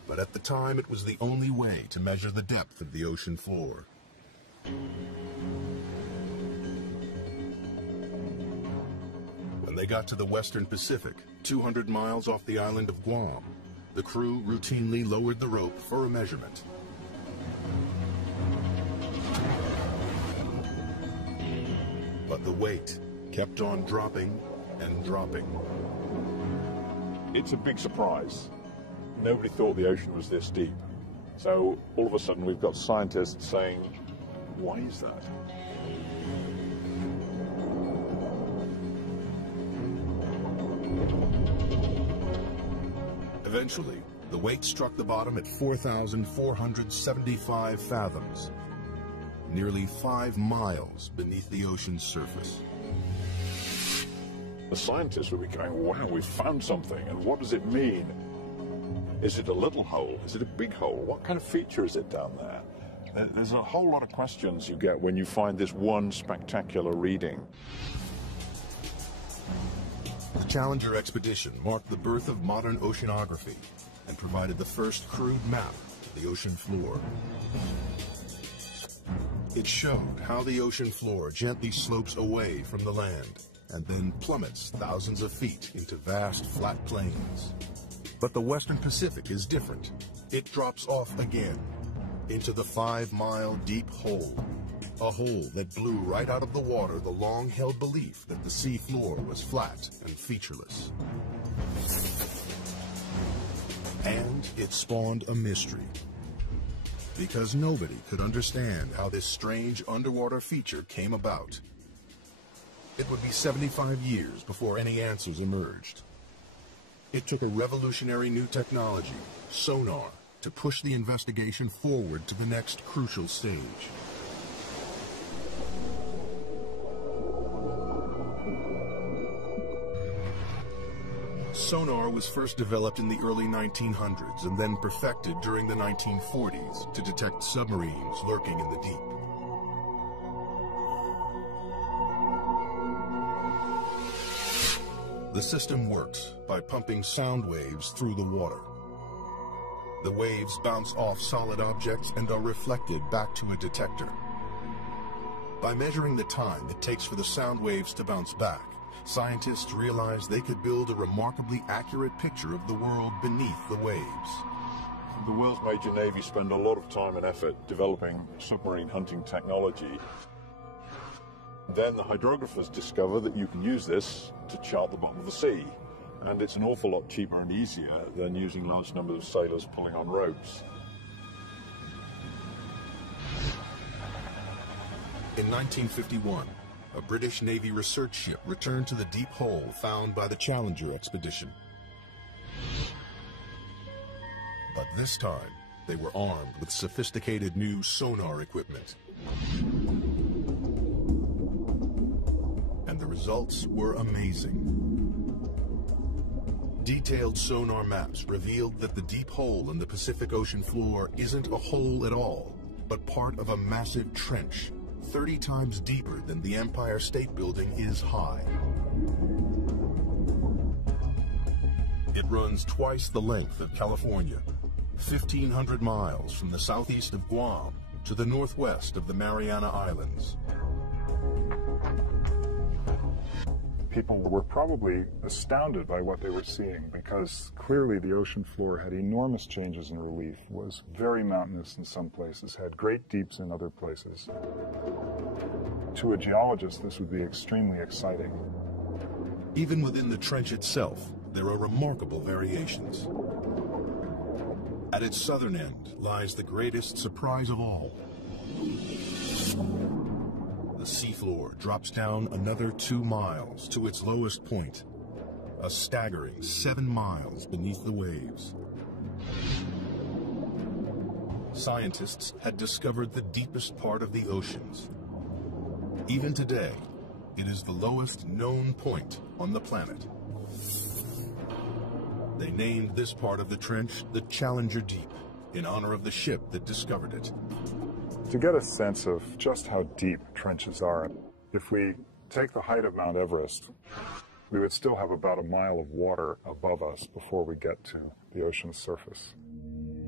but at the time it was the only way to measure the depth of the ocean floor. When they got to the western Pacific, 200 miles off the island of Guam, the crew routinely lowered the rope for a measurement. But the weight kept on dropping and dropping. It's a big surprise. Nobody thought the ocean was this deep. So all of a sudden we've got scientists saying, why is that? Eventually, the weight struck the bottom at 4,475 fathoms, nearly 5 miles beneath the ocean's surface. The scientists would be going, wow, we've found something, and what does it mean? Is it a little hole? Is it a big hole? What kind of feature is it down there? There's a whole lot of questions you get when you find this one spectacular reading. The Challenger expedition marked the birth of modern oceanography and provided the first crude map of the ocean floor. It showed how the ocean floor gently slopes away from the land and then plummets thousands of feet into vast flat plains. But the Western Pacific is different. It drops off again into the 5-mile deep hole, a hole that blew right out of the water the long-held belief that the sea floor was flat and featureless. And it spawned a mystery, because nobody could understand how this strange underwater feature came about. It would be 75 years before any answers emerged. It took a revolutionary new technology, sonar, to push the investigation forward to the next crucial stage. Sonar was first developed in the early 1900s and then perfected during the 1940s to detect submarines lurking in the deep. The system works by pumping sound waves through the water. The waves bounce off solid objects and are reflected back to a detector. By measuring the time it takes for the sound waves to bounce back, scientists realized they could build a remarkably accurate picture of the world beneath the waves. The world's major navies spend a lot of time and effort developing submarine hunting technology. Then the hydrographers discover that you can use this to chart the bottom of the sea. And it's an awful lot cheaper and easier than using large numbers of sailors pulling on ropes. In 1951, a British Navy research ship returned to the deep hole found by the Challenger expedition. But this time, they were armed with sophisticated new sonar equipment. And the results were amazing. Detailed sonar maps revealed that the deep hole in the Pacific Ocean floor isn't a hole at all, but part of a massive trench, 30 times deeper than the Empire State Building is high. It runs twice the length of California, 1,500 miles from the southeast of Guam to the northwest of the Mariana Islands. People were probably astounded by what they were seeing, because clearly the ocean floor had enormous changes in relief, was very mountainous in some places, had great deeps in other places. To a geologist, this would be extremely exciting. Even within the trench itself, there are remarkable variations. At its southern end lies the greatest surprise of all. The seafloor drops down another 2 miles to its lowest point, a staggering 7 miles beneath the waves. Scientists had discovered the deepest part of the oceans. Even today, it is the lowest known point on the planet. They named this part of the trench the Challenger Deep, in honor of the ship that discovered it. To get a sense of just how deep trenches are, if we take the height of Mount Everest, we would still have about a mile of water above us before we get to the ocean's surface.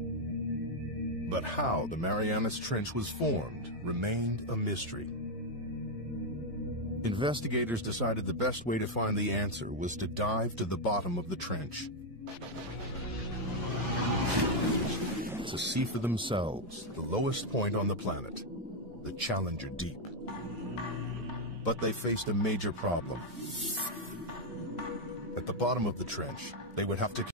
But how the Marianas Trench was formed remained a mystery. Investigators decided the best way to find the answer was to dive to the bottom of the trench, to see for themselves the lowest point on the planet, the Challenger Deep. But they faced a major problem. At the bottom of the trench, they would have to